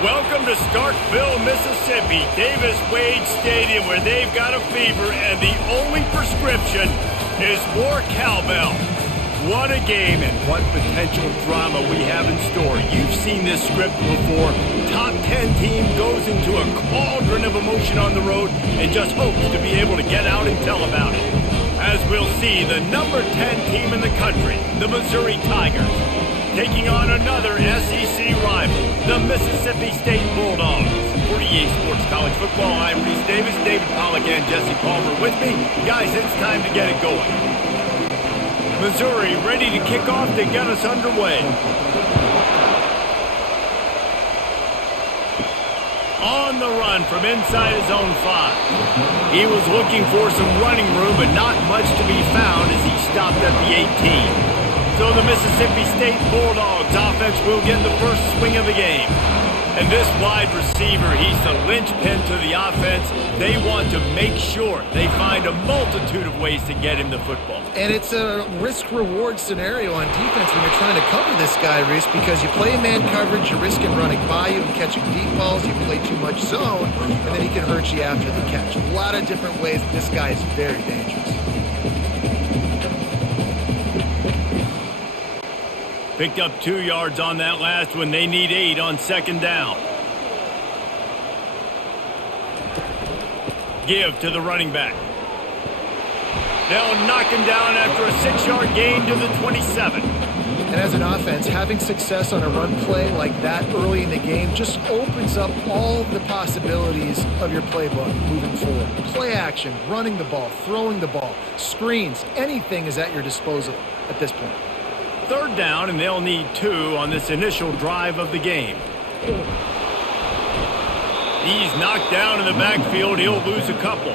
Welcome to Starkville, Mississippi, Davis Wade Stadium, where they've got a fever, and the only prescription is more cowbell. What a game and what potential drama we have in store. You've seen this script before. Top 10 team goes into a cauldron of emotion on the road and just hopes to be able to get out and tell about it. As we'll see, the number 10 team in the country, the Missouri Tigers, taking on another SEC rival, the Mississippi State Bulldogs. For EA Sports College Football, I'm Reese Davis, David Pollack, and Jesse Palmer with me. Guys, it's time to get it going. Missouri ready to kick off to get us underway. On the run from inside his own 5. He was looking for some running room, but not much to be found as he stopped at the 18. So the Mississippi State Bulldogs offense will get the first swing of the game. And this wide receiver, he's the linchpin to the offense. They want to make sure they find a multitude of ways to get him the football. And it's a risk-reward scenario on defense when you're trying to cover this guy, Reese, because you play man coverage, you risk him running by you and catching deep balls. You play too much zone, and then he can hurt you after the catch. A lot of different ways. This guy is very dangerous. Picked up 2 yards on that last one. They need 8 on second down. Give to the running back. They'll knock him down after a 6-yard gain to the 27. And as an offense, having success on a run play like that early in the game just opens up all the possibilities of your playbook moving forward. Play action, running the ball, throwing the ball, screens, anything is at your disposal at this point. Third down, and they'll need 2 on this initial drive of the game. He's knocked down in the backfield. He'll lose a couple.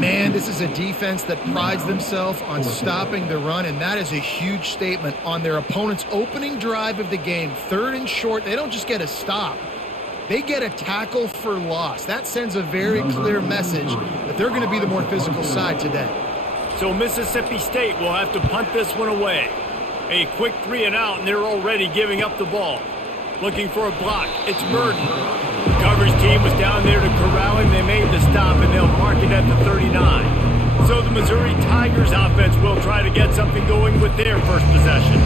Man, this is a defense that prides themselves on stopping the run, and that is a huge statement on their opponent's opening drive of the game. 3rd and short, they don't just get a stop. They get a tackle for loss. That sends a very clear message that they're going to be the more physical side today. So Mississippi State will have to punt this one away. A quick 3 and out, and they're already giving up the ball. Looking for a block. It's Burden. The coverage team was down there to corral him. They made the stop, and they'll mark it at the 39. So the Missouri Tigers offense will try to get something going with their first possession.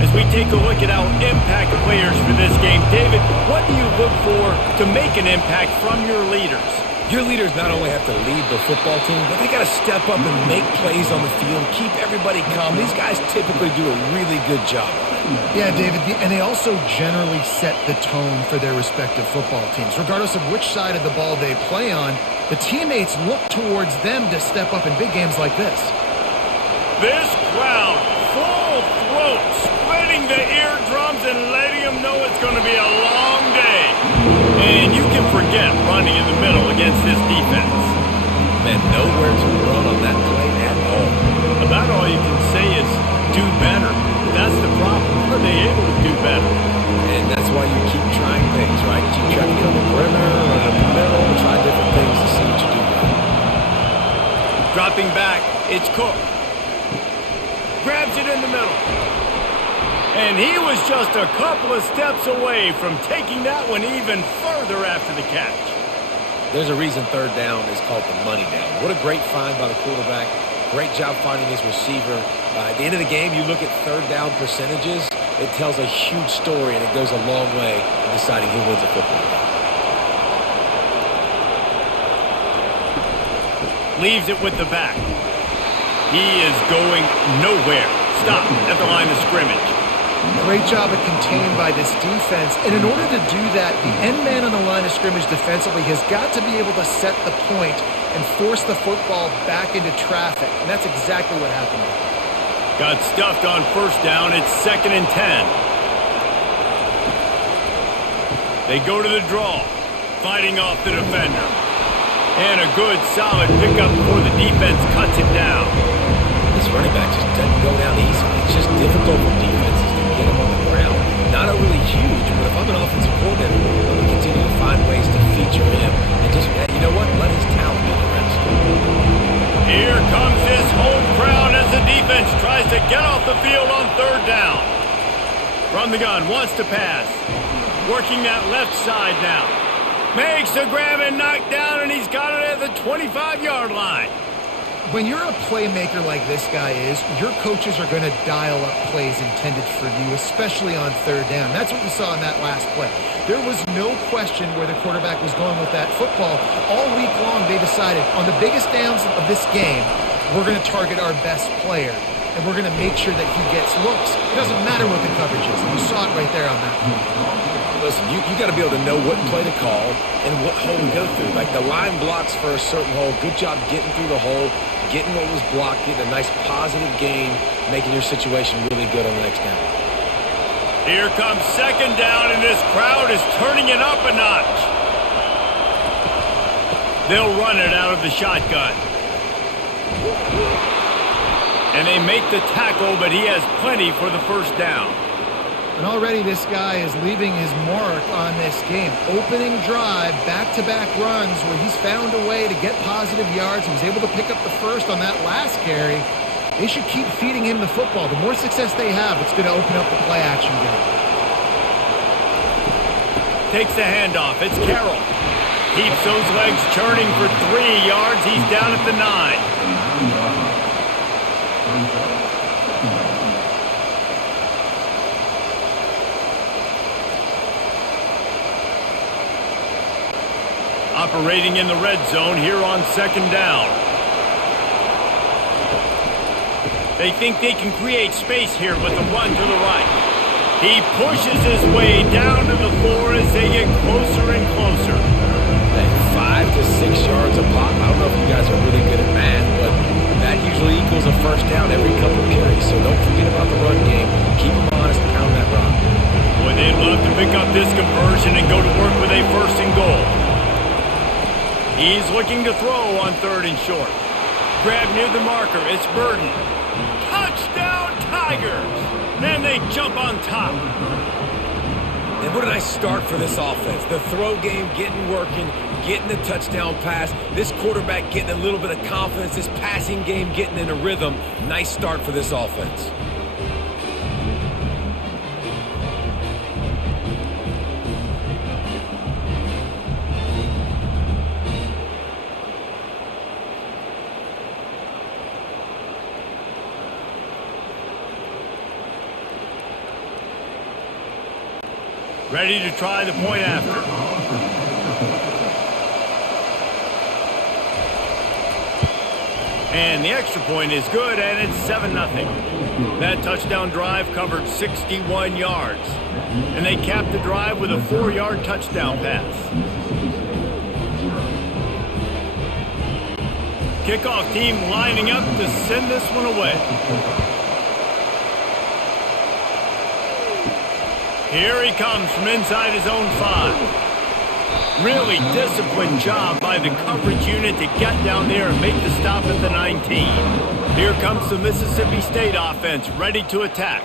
As we take a look at our impact players for this game, David, what do you look for to make an impact from your leaders? Your leaders not only have to lead the football team, but they got to step up and make plays on the field, keep everybody calm. These guys typically do a really good job on it. Yeah, David, and they also generally set the tone for their respective football teams. Regardless of which side of the ball they play on, the teammates look towards them to step up in big games like this. This crowd, full throat, splitting the eardrums and letting them know it's going to be a long day. And you can forget running in the middle against this defense. Man, nowhere to run on that play at all. About all you can say is do better. That's the problem. Are they able to do better? And that's why you keep trying things, right? Keep trying to get on the perimeter, run up the middle, try different things to see what you do right. Dropping back, it's Cook. Grabs it in the middle. And he was just a couple of steps away from taking that one even further after the catch. There's a reason 3rd down is called the money down. What a great find by the quarterback. Great job finding his receiver. At the end of the game, you look at 3rd down percentages. It tells a huge story, and it goes a long way in deciding who wins a football game. Leaves it with the back. He is going nowhere. Stop at the line of scrimmage. Great job of contained by this defense. And in order to do that, the end man on the line of scrimmage defensively has got to be able to set the point and force the football back into traffic. And that's exactly what happened. Got stuffed on 1st down. It's 2nd and 10. They go to the draw, fighting off the defender. And a good, solid pickup before the defense cuts him down. This running back just doesn't go down easily. It's just difficult for defenses to get him on the ground. Not overly huge, but if I'm an offensive coordinator, I'm going to continue to find ways to feature him. And just, you know what? Let his talent do the rest. Here comes this home crowd as the defense tries to get off the field on 3rd down. From the gun, wants to pass. Working that left side now. Makes the grab and knock down, and he's got it at the 25-yard line. When you're a playmaker like this guy is, your coaches are going to dial up plays intended for you, especially on third down. That's what we saw in that last play. There was no question where the quarterback was going with that football. All week long, they decided on the biggest downs of this game, we're going to target our best player, and we're going to make sure that he gets looks. It doesn't matter what the coverage is. You saw it right there on that play. Listen, you got to be able to know what play to call and what hole to go through. Like the line blocks for a certain hole. Good job getting through the hole, getting what was blocked, getting a nice positive gain, making your situation really good on the next down. Here comes second down, and this crowd is turning it up a notch. They'll run it out of the shotgun. And they make the tackle, but he has plenty for the first down. And already this guy is leaving his mark on this game. Opening drive, back-to-back runs where he's found a way to get positive yards. He was able to pick up the first on that last carry. They should keep feeding him the football. The more success they have, it's going to open up the play-action game. Takes the handoff. It's Carroll. Keeps those legs churning for 3 yards. He's down at the 9. Operating in the red zone here on second down. They think they can create space here with a run to the right. He pushes his way down to the 4 as they get closer and closer. Hey, 5 to 6 yards a pop. I don't know if you guys are really good at math, but that usually equals a first down every couple of carries. So don't forget about the run game. Keep them honest and pound that rock. Boy, they'd love to pick up this conversion and go to work with a first and goal. He's looking to throw on third and short. Grab near the marker. It's Burden. Touchdown, Tigers! Then they jump on top. And what a nice start for this offense. The throw game getting working, getting the touchdown pass. This quarterback getting a little bit of confidence. This passing game getting in a rhythm. Nice start for this offense. Ready to try the point after. And the extra point is good, and it's 7-0. That touchdown drive covered 61 yards. And they capped the drive with a 4-yard touchdown pass. Kickoff team lining up to send this one away. Here he comes from inside his own 5. Really disciplined job by the coverage unit to get down there and make the stop at the 19. Here comes the Mississippi State offense ready to attack.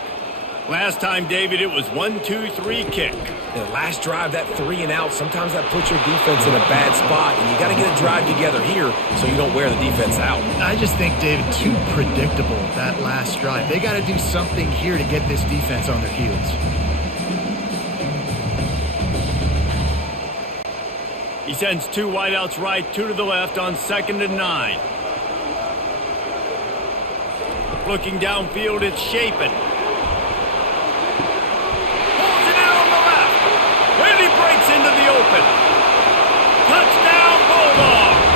Last time, David, it was 1-2-3 kick. The last drive, that 3 and out, sometimes that puts your defense in a bad spot, and you got to get a drive together here so you don't wear the defense out. I just think, David, too predictable, that last drive. They got to do something here to get this defense on their heels. He sends 2 wideouts right, 2 to the left on 2nd and 9. Looking downfield, it's Shapen. Pulls it in on the left. And he breaks into the open. Touchdown, Bulldogs.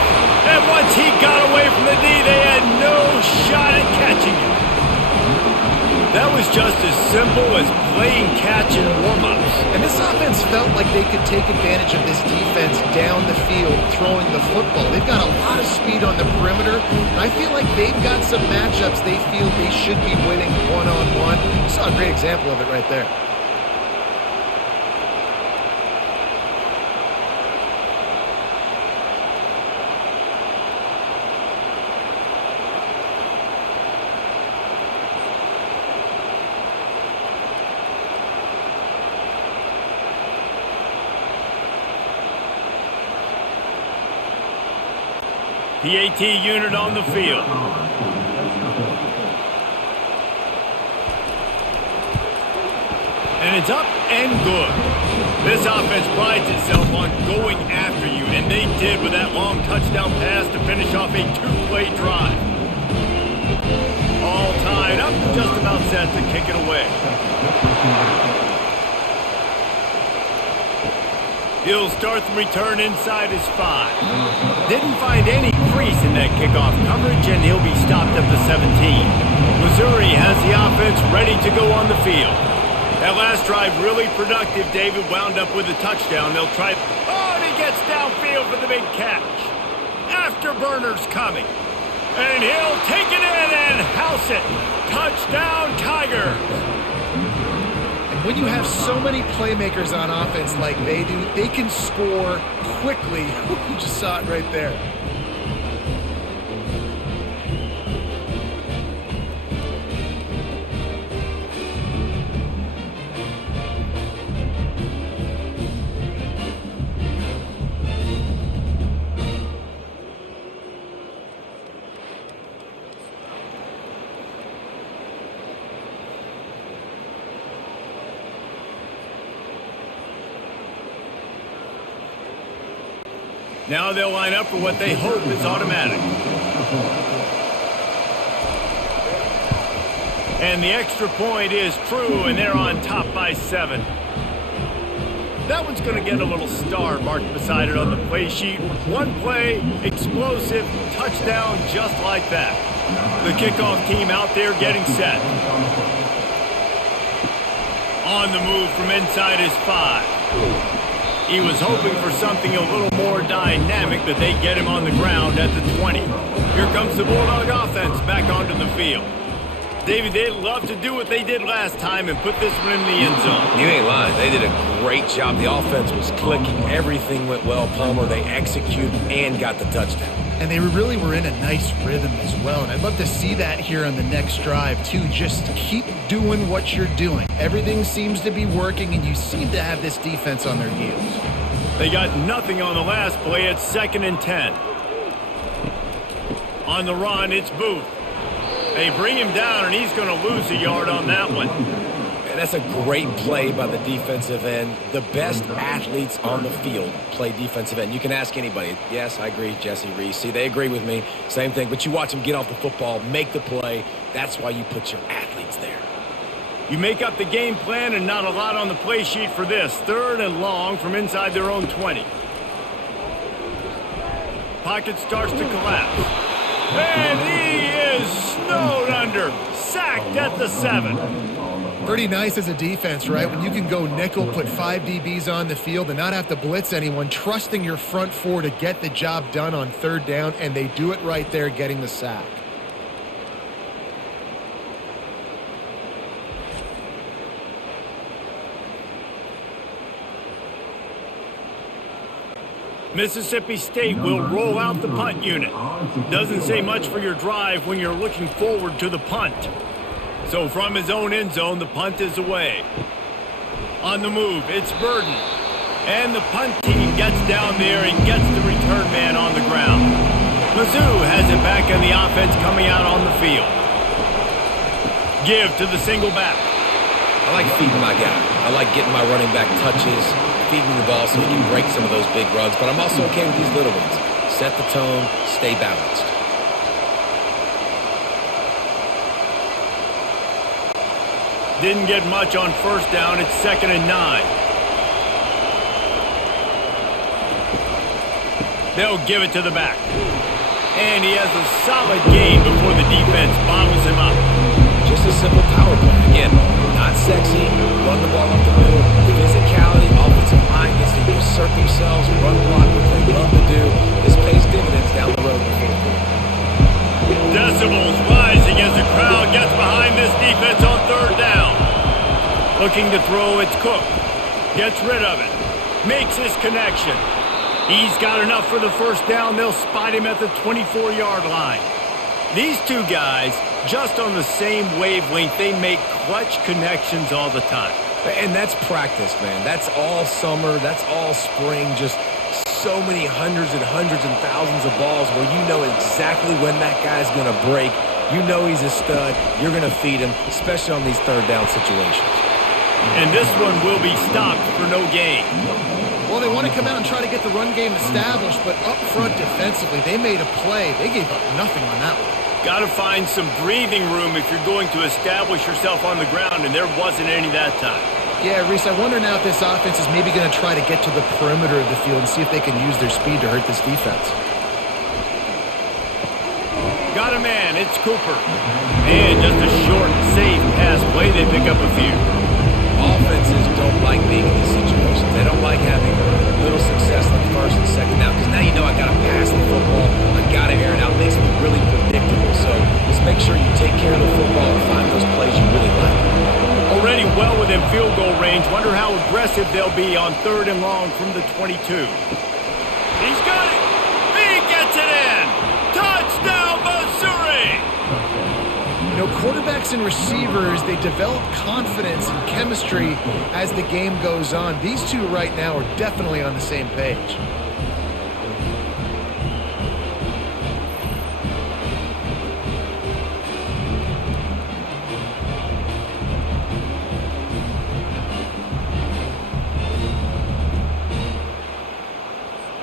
And once he got away from the D, they had no shot at catching him. That was just as simple as playing catch in warm-ups. And this offense felt like they could take advantage of this defense down the field, throwing the football. They've got a lot of speed on the perimeter, and I feel like they've got some matchups they feel they should be winning one-on-one. Saw a great example of it right there. PAT unit on the field. And And it's up and good. This offense prides itself on going after you, and they did with that long touchdown pass to finish off a two-play drive. All tied up, just about set to kick it away. He'll start the return inside his 5. Didn't find any crease in that kickoff coverage, and he'll be stopped at the 17. Missouri has the offense ready to go on the field. That last drive really productive. David wound up with a touchdown. They'll try. Oh, and he gets downfield for the big catch. Afterburner's coming. And he'll take it in and house it. Touchdown, Tigers. And when you have so many playmakers on offense like they do, they can score quickly. You just saw it right there. Now they'll line up for what they hope is automatic. And the extra point is true, and they're on top by 7. That one's going to get a little star marked beside it on the play sheet. One play, explosive, touchdown just like that. The kickoff team out there getting set. On the move from inside his 5. He was hoping for something a little more dynamic, but they get him on the ground at the 20. Here comes the Bulldog offense back onto the field. David, they'd love to do what they did last time and put this one in the end zone. You ain't lying. They did a great job. The offense was clicking. Everything went well. Palmer, they executed and got the touchdown. And they really were in a nice rhythm as well. And I'd love to see that here on the next drive, too. Just keep doing what you're doing. Everything seems to be working, and you seem to have this defense on their heels. They got nothing on the last play. It's 2nd and 10. On the run, it's Booth. They bring him down, and he's going to lose a yard on that one. And that's a great play by the defensive end. The best athletes on the field play defensive end. You can ask anybody. Yes, I agree, Jesse Reese. See, they agree with me. Same thing. But you watch them get off the football, make the play. That's why you put your athletes there. You make up the game plan, and not a lot on the play sheet for this. 3rd and long from inside their own 20. Pocket starts to collapse. And he is snowed under. Sacked at the 7. Pretty nice as a defense, right? When you can go nickel, put 5 DBs on the field and not have to blitz anyone, trusting your front 4 to get the job done on 3rd down, and they do it right there, getting the sack. Mississippi State will roll out the punt unit. Doesn't say much for your drive when you're looking forward to the punt. So from his own end zone, the punt is away. On the move, it's Burden. And the punt team gets down there and gets the return man on the ground. Mizzou has it back in the offense coming out on the field. Give to the single back. I like feeding my guy. I like getting my running back touches, feeding the ball so he can break some of those big runs. But I'm also okay with these little ones. Set the tone, stay balanced. Didn't get much on 1st down. It's 2nd and 9. They'll give it to the back. And he has a solid gain before the defense bottles him up. Just a simple power play. Again, not sexy, run the ball up the middle. Physicality, offensive line gets to assert themselves, run block, what they love to do. This pays dividends down the road. Decibels rising as the crowd gets behind this defense on 3rd down. Looking to throw, it's Cook. Gets rid of it. Makes his connection. He's got enough for the 1st down. They'll spot him at the 24-yard line. These two guys, just on the same wavelength, they make clutch connections all the time. And that's practice, man. That's all summer. That's all spring. Just so many hundreds and thousands of balls where you know exactly when that guy's going to break. You know he's a stud. You're going to feed him, especially on these 3rd down situations. And this one will be stopped for no gain. Well, they want to come out and try to get the run game established, but up front defensively, they made a play. They gave up nothing on that one. Got to find some breathing room if you're going to establish yourself on the ground, and there wasn't any that time. Yeah, Reese, I wonder now if this offense is maybe going to try to get to the perimeter of the field and see if they can use their speed to hurt this defense. Got a man, it's Cooper. And just a short, safe pass play, they pick up a few. Offenses don't like being in these situations. They don't like having little success on first and second down, because now you know I got to pass the football. I got to air it out. It makes me really predictable. So just make sure you take care of the football and find those plays you really like. Already well within field goal range. Wonder how aggressive they'll be on 3rd and long from the 22. He's got it. He gets it in. Touchdown, Missouri. You know, quarterbacks and receivers, they develop confidence and chemistry as the game goes on. These two right now are definitely on the same page.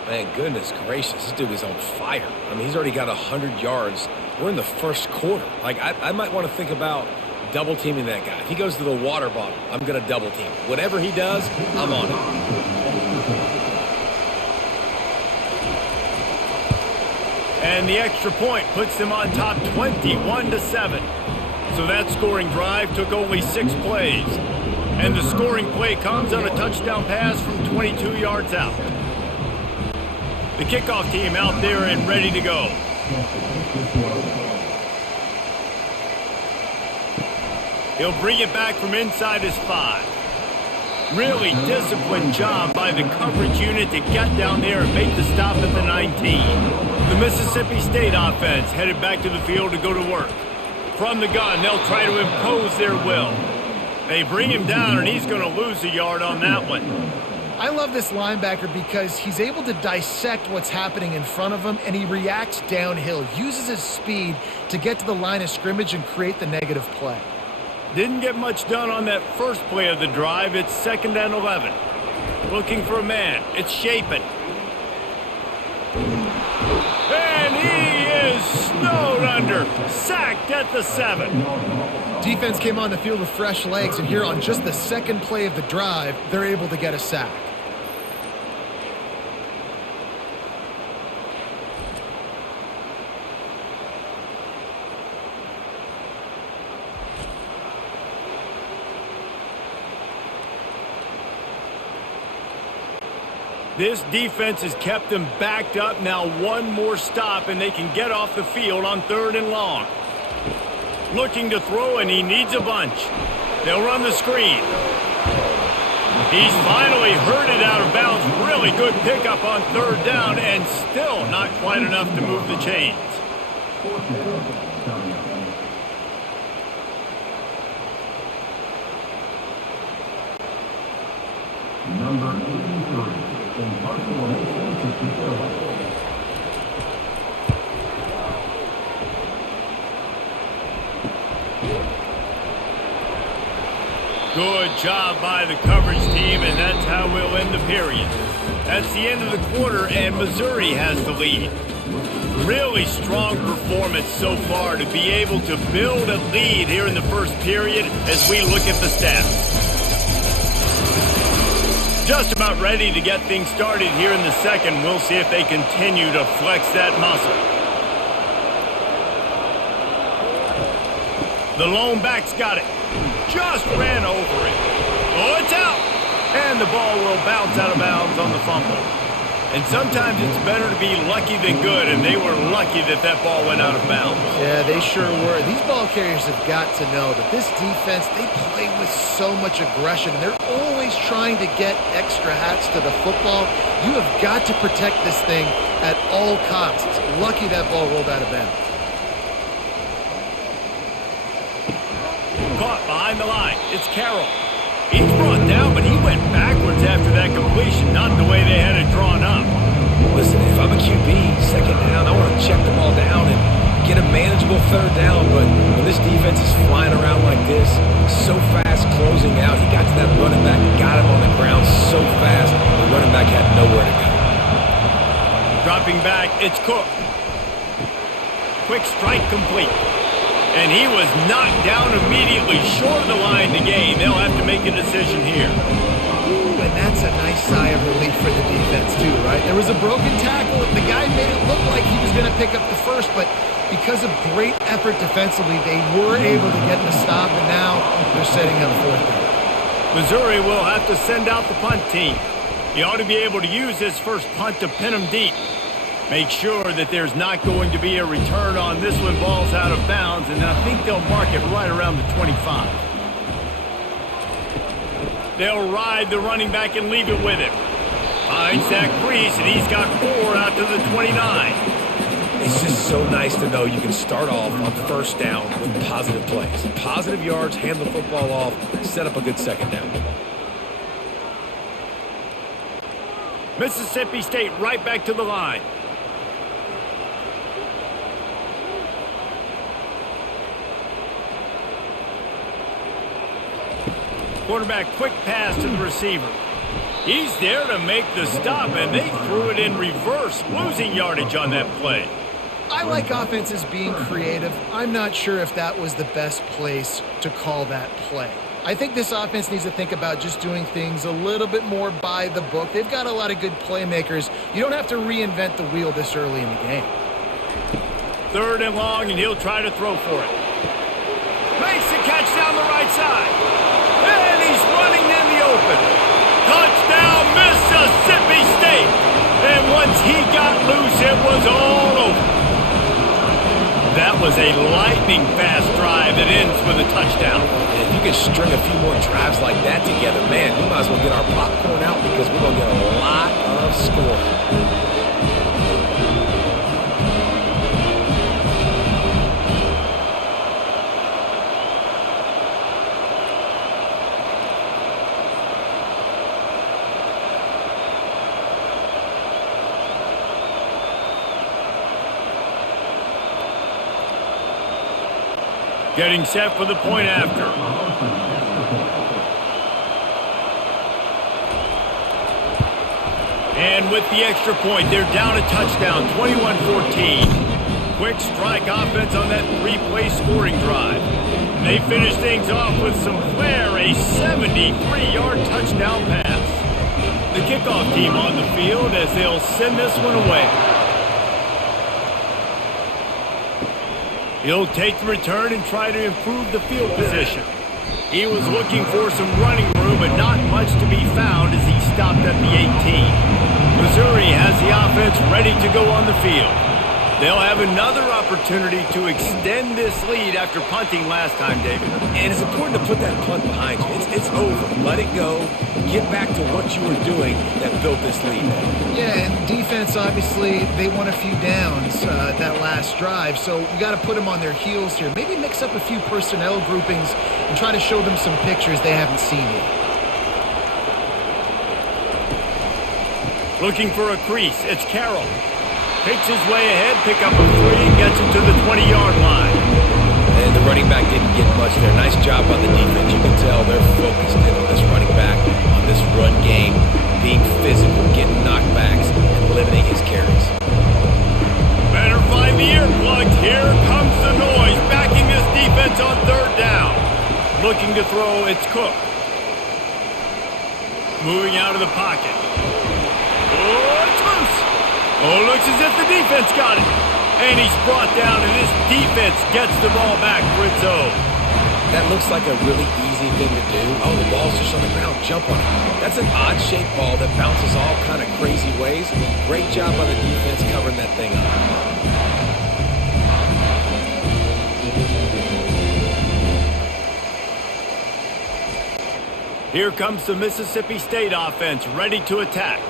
Man, goodness gracious, this dude is on fire. I mean, he's already got 100 yards. We're in the first quarter. Like, I might want to think about double teaming that guy. If he goes to the water bottle, I'm going to double team. Whatever he does, I'm on it. And the extra point puts them on top 21-7. So that scoring drive took only 6 plays. And the scoring play comes on a touchdown pass from 22 yards out. The kickoff team out there and ready to go. He'll bring it back from inside his 5. Really disciplined job by the coverage unit to get down there and make the stop at the 19. The Mississippi State offense headed back to the field to go to work. From the gun, they'll try to impose their will. They bring him down, and he's going to lose a yard on that one. I love this linebacker because he's able to dissect what's happening in front of him, and he reacts downhill, uses his speed to get to the line of scrimmage and create the negative play. Didn't get much done on that first play of the drive. It's 2nd and 11. Looking for a man. It's Shapen. And he is snowed under. Sacked at the 7. Defense came on the field with fresh legs, and here on just the second play of the drive, they're able to get a sack. This defense has kept them backed up. Now one more stop, and they can get off the field on 3rd and long. Looking to throw, and he needs a bunch. They'll run the screen. He's finally herded out of bounds. Really good pickup on 3rd down, and still not quite enough to move the chains. Number 83. Good job by the coverage team, and that's how we'll end the period. That's the end of the quarter, and Missouri has the lead. Really strong performance so far to be able to build a lead here in the first period as we look at the stats. Just about ready to get things started here in the second. We'll see if they continue to flex that muscle. The lone back's got it. Just ran over it. Oh, it's out. And the ball will bounce out of bounds on the fumble. And sometimes it's better to be lucky than good, and they were lucky that that ball went out of bounds. Yeah, they sure were. These ball carriers have got to know that this defense, they play with so much aggression, and they're always trying to get extra hats to the football. You have got to protect this thing at all costs. Lucky that ball rolled out of bounds. Caught behind the line. It's Carroll. He's brought down, but he went backwards after that completion, not the way they had it drawn up. Listen, if I'm a QB, 2nd down, I want to check the ball down and get a manageable third down, but when this defense is flying around like this, so fast closing out, he got to that running back, got him on the ground so fast, the running back had nowhere to go. Dropping back, it's Cook. Quick strike complete. And he was knocked down immediately short of the line to gain. They'll have to make a decision here. Ooh, and that's a nice sigh of relief for the defense too, right? There was a broken tackle. The guy made it look like he was going to pick up the first, but because of great effort defensively, they were able to get the stop, and now they're setting up fourth down. Missouri will have to send out the punt team. He ought to be able to use his first punt to pin him deep. Make sure that there's not going to be a return on this one. Ball's out of bounds, and I think they'll mark it right around the 25. They'll ride the running back and leave it with him. Finds that crease, and he's got 4 out to the 29. It's just so nice to know you can start off on first down with positive plays. Positive yards, hand the football off, set up a good second down. Mississippi State right back to the line. Quarterback quick pass to the receiver. He's there to make the stop, and they threw it in reverse, losing yardage on that play. I like offenses being creative. I'm not sure if that was the best place to call that play. I think this offense needs to think about just doing things a little bit more by the book. They've got a lot of good playmakers. You don't have to reinvent the wheel this early in the game. 3rd and long, and he'll try to throw for it. Makes the catch down the right side. And he's running in the open. Touchdown, Mississippi State. And once he got loose, it was all over. That was a lightning-fast drive that ends with a touchdown. And if you can string a few more drives like that together, man, we might as well get our popcorn out because we're going to get a lot of scoring. Getting set for the point after. And with the extra point, they're down a touchdown, 21-14. Quick strike offense on that 3-play scoring drive. And they finish things off with some flair, a 73-yard touchdown pass. The kickoff team on the field as they'll send this one away. He'll take the return and try to improve the field position. He was looking for some running room, but not much to be found as he stopped at the 18. Missouri has the offense ready to go on the field. They'll have another opportunity to extend this lead after punting last time, David. And it's important to put that punt behind you. It's over. Let it go. Get back to what you were doing that built this lead. Yeah, and defense, obviously, they won a few downs that last drive, so you got to put them on their heels here. Maybe mix up a few personnel groupings and try to show them some pictures they haven't seen yet. Looking for a crease. It's Carroll. Picks his way ahead, pick up a 3, and gets him to the 20-yard line. And the running back didn't get much there. Nice job on the defense. You can tell they're focused in on this running back, on this run game, being physical, getting knockbacks, and limiting his carries. Better find the earplugs. Here comes the noise, backing this defense on 3rd down. Looking to throw, it's Cook. Moving out of the pocket. Oh, it's loose. Oh, looks as if the defense got it. And he's brought down, and this defense gets the ball back for its own. That looks like a really easy thing to do. Oh, the ball's just on the ground. Jump on it. That's an odd-shaped ball that bounces all kind of crazy ways. Great job by the defense covering that thing up. Here comes the Mississippi State offense, ready to attack.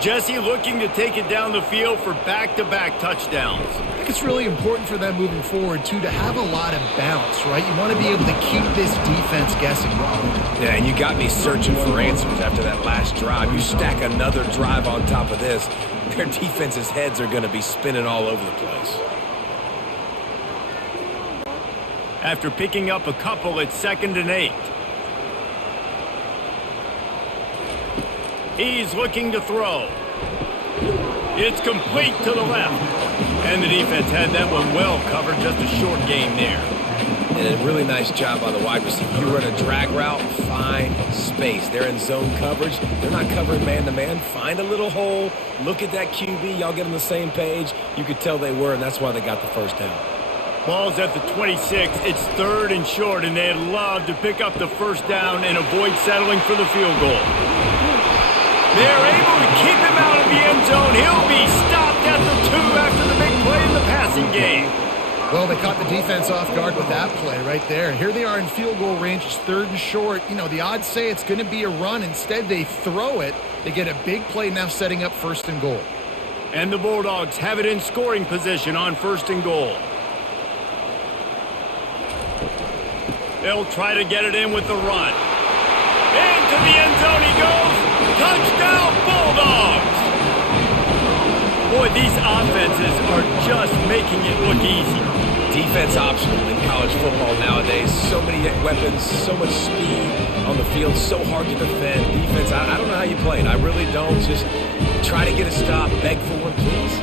Jesse looking to take it down the field for back-to-back touchdowns. I think it's really important for them moving forward, too, to have a lot of bounce, right? You want to be able to keep this defense guessing. Yeah, and you got me searching for answers after that last drive. You stack another drive on top of this, their defense's heads are going to be spinning all over the place. after picking up a couple at 2nd and 8. He's looking to throw. It's complete to the left. And the defense had that one well covered, just a short game there. And a really nice job by the wide receiver. You run a drag route, find space. They're in zone coverage. They're not covering man-to-man. Find a little hole. Look at that QB. Y'all get on the same page. You could tell they were, and that's why they got the first down. Ball's at the 26. It's 3rd and short, and they'd love to pick up the first down and avoid settling for the field goal. They're able to keep him out of the end zone. He'll be stopped at the 2 after the big play in the passing game. Well, they caught the defense off guard with that play right there. Here they are in field goal range. It's 3rd and short. You know, the odds say it's going to be a run. Instead, they throw it. They get a big play now setting up 1st and goal. And the Bulldogs have it in scoring position on 1st and goal. They'll try to get it in with the run. Into the end zone he goes. Touchdown, Bulldogs! Boy, these offenses are just making it look easy. Defense optional in college football nowadays. So many weapons, so much speed on the field, so hard to defend. Defense, I don't know how you play it. I really don't. Just try to get a stop, beg for one, please.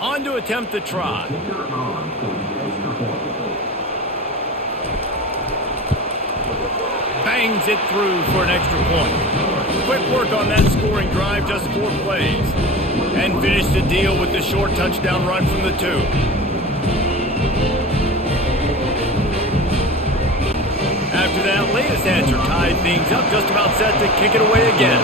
On to attempt the try. Bangs it through for an extra point. Quick work on that scoring drive, just 4 plays. And finished the deal with the short touchdown run from the 2. After that latest answer tied things up, just about set to kick it away again.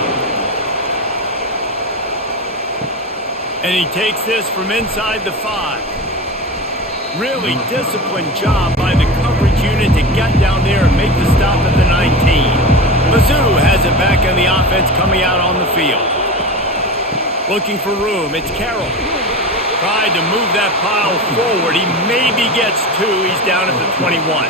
And he takes this from inside the 5. Really disciplined job by the coverage unit to get down there and make the stop at the 19. Mizzou has it back on the offense coming out on the field. Looking for room, it's Carroll. Tried to move that pile forward. He maybe gets 2. He's down at the 21.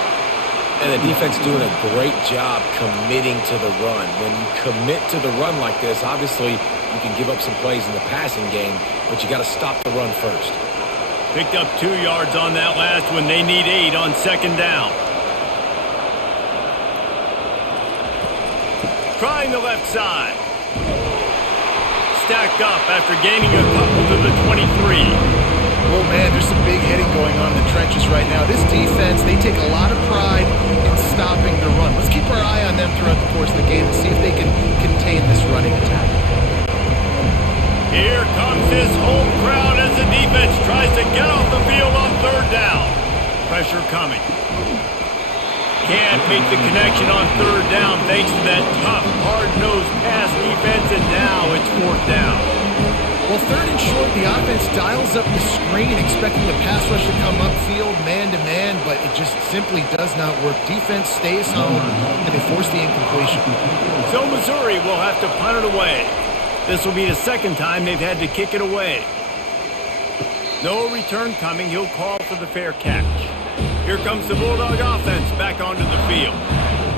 And the defense doing a great job committing to the run. When you commit to the run like this, obviously you can give up some plays in the passing game, but you got to stop the run first. Picked up 2 yards on that last one. They need 8 on 2nd down. Trying the left side. Stacked up after gaining a couple to the 23. Oh, man, there's some big hitting going on in the trenches right now. This defense, they take a lot of pride in stopping the run. Let's keep our eye on them throughout the course of the game and see if they can contain this running attack. Here comes his home crowd as the defense tries to get off the field on 3rd down. Pressure coming. Can't make the connection on 3rd down thanks to that tough, hard-nosed pass defense, and now it's 4th down. Well, 3rd and short, the offense dials up the screen, expecting the pass rush to come upfield man-to-man, but it just simply does not work. Defense stays home, and they force the incompletion. So Missouri will have to punt it away. This will be the 2nd time they've had to kick it away. No return coming. He'll call for the fair catch. Here comes the Bulldog offense back onto the field.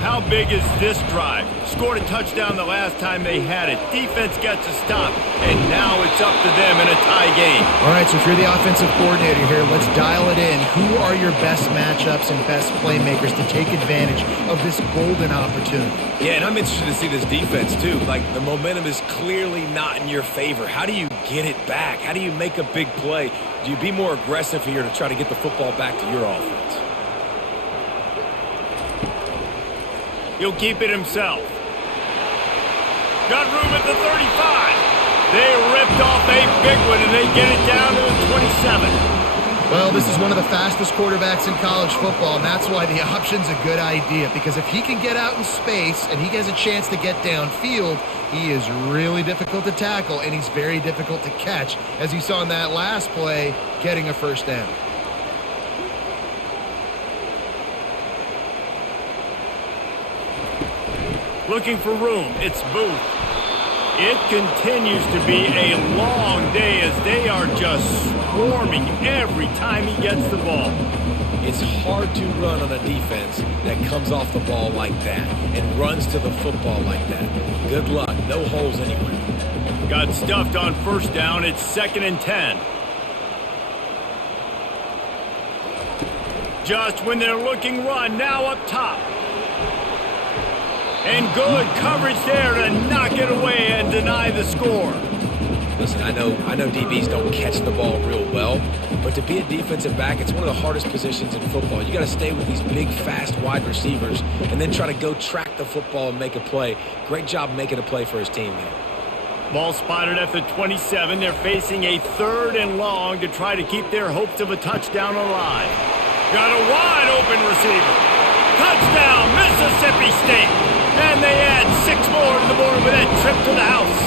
How big is this drive? Scored a touchdown the last time they had it. Defense gets a stop, and now it's up to them in a tie game. All right, so if you're the offensive coordinator here, let's dial it in. Who are your best matchups and best playmakers to take advantage of this golden opportunity? Yeah, and I'm interested to see this defense, too. Like, the momentum is clearly not in your favor. How do you get it back? How do you make a big play? Do you be more aggressive here to try to get the football back to your offense? He'll keep it himself. Got room at the 35. They ripped off a big one, and they get it down to the 27. Well, this is one of the fastest quarterbacks in college football, and that's why the option's a good idea, because if he can get out in space and he has a chance to get downfield, he is really difficult to tackle, and he's very difficult to catch, as you saw in that last play, getting a first down. Looking for room, it's Booth. It continues to be a long day as they are just swarming every time he gets the ball. It's hard to run on a defense that comes off the ball like that and runs to the football like that. Good luck. No holes anywhere. Got stuffed on first down. It's 2nd and 10. Just when they're looking run, now up top. And good coverage there to knock it away and deny the score. Listen, I know DBs don't catch the ball real well, but to be a defensive back, it's one of the hardest positions in football. You got to stay with these big, fast wide receivers and then try to go track the football and make a play. Great job making a play for his team there. Ball spotted at the 27. They're facing a 3rd and long to try to keep their hopes of a touchdown alive. Got a wide open receiver. Touchdown, Mississippi State. And they add 6 more to the board with that trip to the house.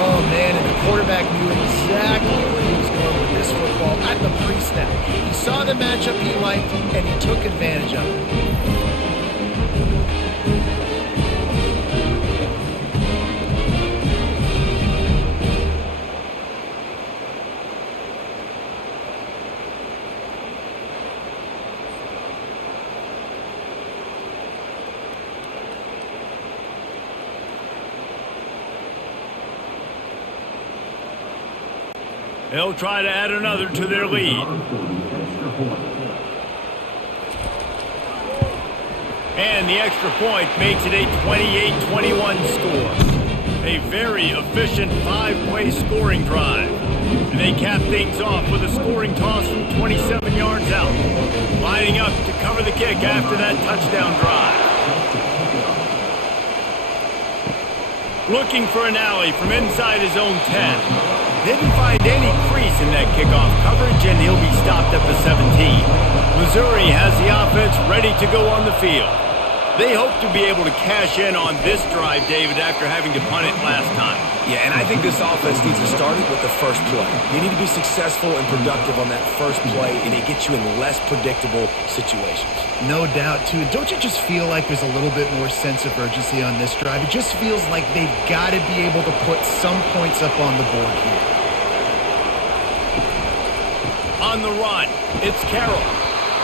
Oh, man, and the quarterback knew exactly where he was going with this football at the pre-snap. He saw the matchup he liked, and he took advantage of it. They'll try to add another to their lead. And the extra point makes it a 28-21 score. A very efficient 5-play scoring drive. And they cap things off with a scoring toss from 27 yards out. Lining up to cover the kick after that touchdown drive. Looking for an alley from inside his own 10. Didn't find any crease in that kickoff coverage, and he'll be stopped at the 17. Missouri has the offense ready to go on the field. They hope to be able to cash in on this drive, David, after having to punt it last time. Yeah, and I think this offense needs to start it with the first play. You need to be successful and productive on that first play, and it gets you in less predictable situations. No doubt, too. Don't you just feel like there's a little bit more sense of urgency on this drive? It just feels like they've got to be able to put some points up on the board here. On the run, it's Carroll.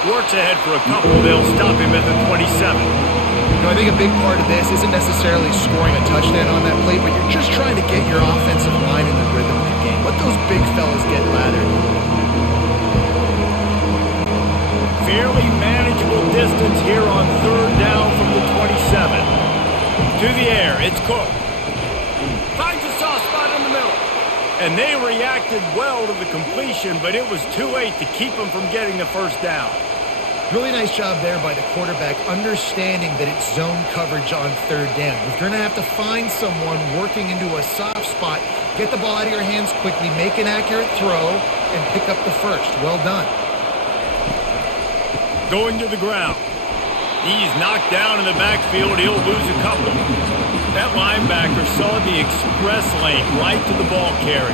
Works ahead for a couple. They'll stop him at the 27. I think a big part of this isn't necessarily scoring a touchdown on that play, but you're just trying to get your offensive line in the rhythm of the game. Let those big fellas get lathered. Fairly manageable distance here on 3rd down from the 27. To the air, it's Cook. Finds a soft spot in the middle. And they reacted well to the completion, but it was too late to keep them from getting the first down. Really nice job there by the quarterback, understanding that it's zone coverage on 3rd down. If you're going to have to find someone working into a soft spot, get the ball out of your hands quickly, make an accurate throw, and pick up the first. Well done. Going to the ground. He's knocked down in the backfield. He'll lose a couple. That linebacker saw the express lane right to the ball carrier.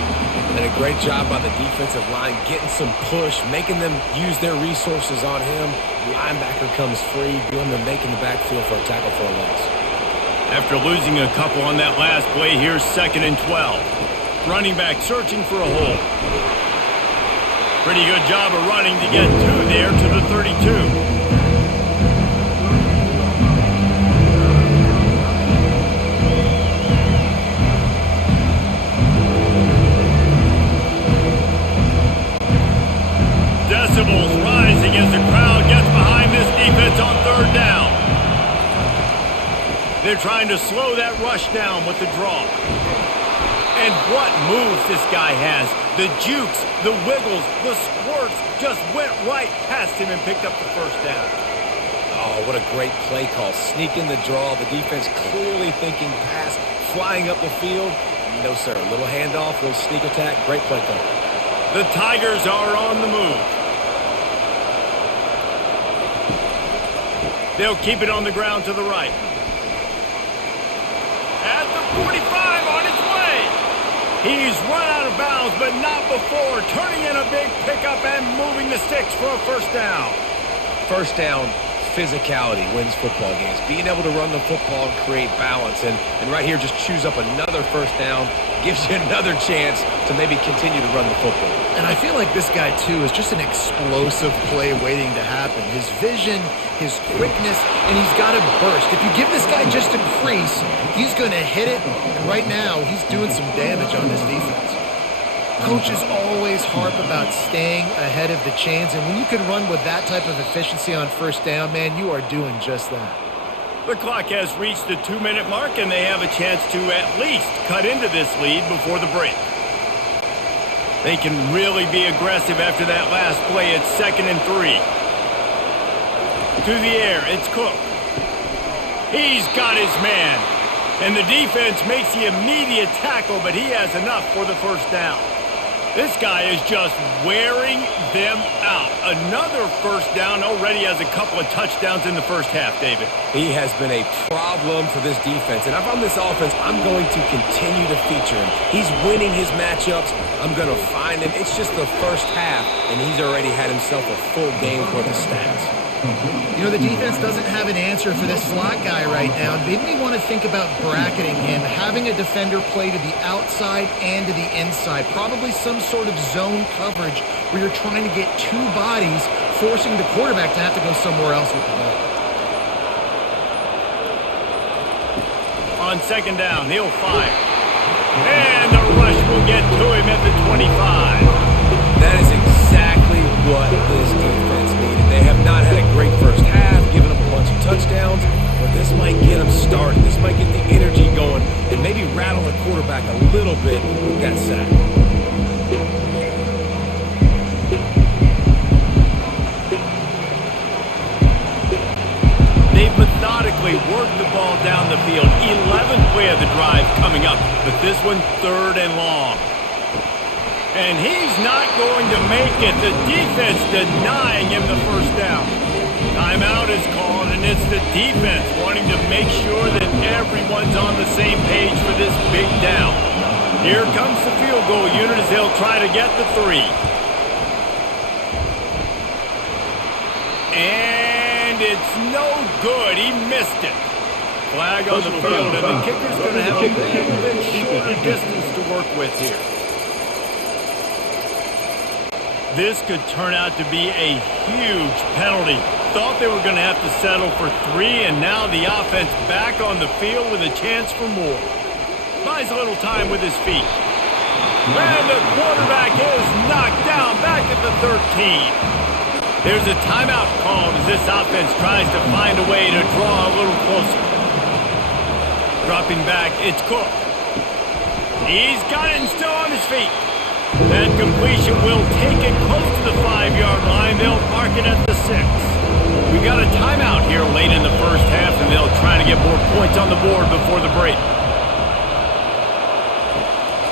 And a great job by the defensive line, getting some push, making them use their resources on him. The linebacker comes free, doing the making the backfield for a tackle for a loss. After losing a couple on that last play, here's 2nd and 12. Running back searching for a hole. Pretty good job of running to get 2 there to the 32. Decibels rising as the crowd gets behind this defense on 3rd down. They're trying to slow that rush down with the draw. And what moves this guy has. The jukes, the wiggles, the squirts just went right past him and picked up the first down. Oh, what a great play call. Sneaking the draw. The defense clearly thinking pass, flying up the field. No, sir. A little handoff, little sneak attack. Great play call. The Tigers are on the move. They'll keep it on the ground to the right. At the 45 on its way. He's run out of bounds, but not before turning in a big pickup and moving the sticks for a first down. First down, physicality wins football games. Being able to run the football and create balance. And right here, just choose up another first down. Gives you another chance to maybe continue to run the football. And I feel like this guy, too, is just an explosive play waiting to happen. His vision, his quickness, and he's got a burst. If you give this guy just a crease, he's going to hit it. And right now, he's doing some damage on this defense. Coaches always harp about staying ahead of the chains, and when you can run with that type of efficiency on first down, man, you are doing just that. The clock has reached the 2-minute mark, and they have a chance to at least cut into this lead before the break. They can really be aggressive after that last play. It's 2nd and 3. To the air, it's Cook. He's got his man. And the defense makes the immediate tackle, but he has enough for the first down. This guy is just wearing them out. Another first down, already has a couple of touchdowns in the first half, David. He has been a problem for this defense. And if I'm this offense, I'm going to continue to feature him. He's winning his matchups. I'm going to find him. It's just the first half, and he's already had himself a full game's worth of stats. You know, the defense doesn't have an answer for this slot guy right now. They may want to think about bracketing him, having a defender play to the outside and to the inside. Probably some sort of zone coverage where you're trying to get two bodies, forcing the quarterback to have to go somewhere else with the ball. On 2nd down, he'll fire. And the rush will get to him at the 25. That is exactly what this defense needed. They have not had a great first half, giving up a bunch of touchdowns, but this might get them started. This might get the energy going and maybe rattle the quarterback a little bit with that sack. They've methodically worked the ball down the field. 11th play of the drive coming up, but this one 3rd and long. And he's not going to make it. The defense denying him the first down. Timeout is called, and it's the defense wanting to make sure that everyone's on the same page for this big down. Here comes the field goal unit as they'll try to get the 3. And it's no good. He missed it. Flag on the field, and the kicker's going to have a little bit shorter distance to work with here. This could turn out to be a huge penalty. Thought they were going to have to settle for 3, and now the offense back on the field with a chance for more. Buys a little time with his feet. And the quarterback is knocked down back at the 13. There's a timeout called as this offense tries to find a way to draw a little closer. Dropping back, it's Cook. He's got it and still on his feet. That completion will take it close to the 5-yard line. They'll mark it at the 6. We got a timeout here late in the first half, and they'll try to get more points on the board before the break.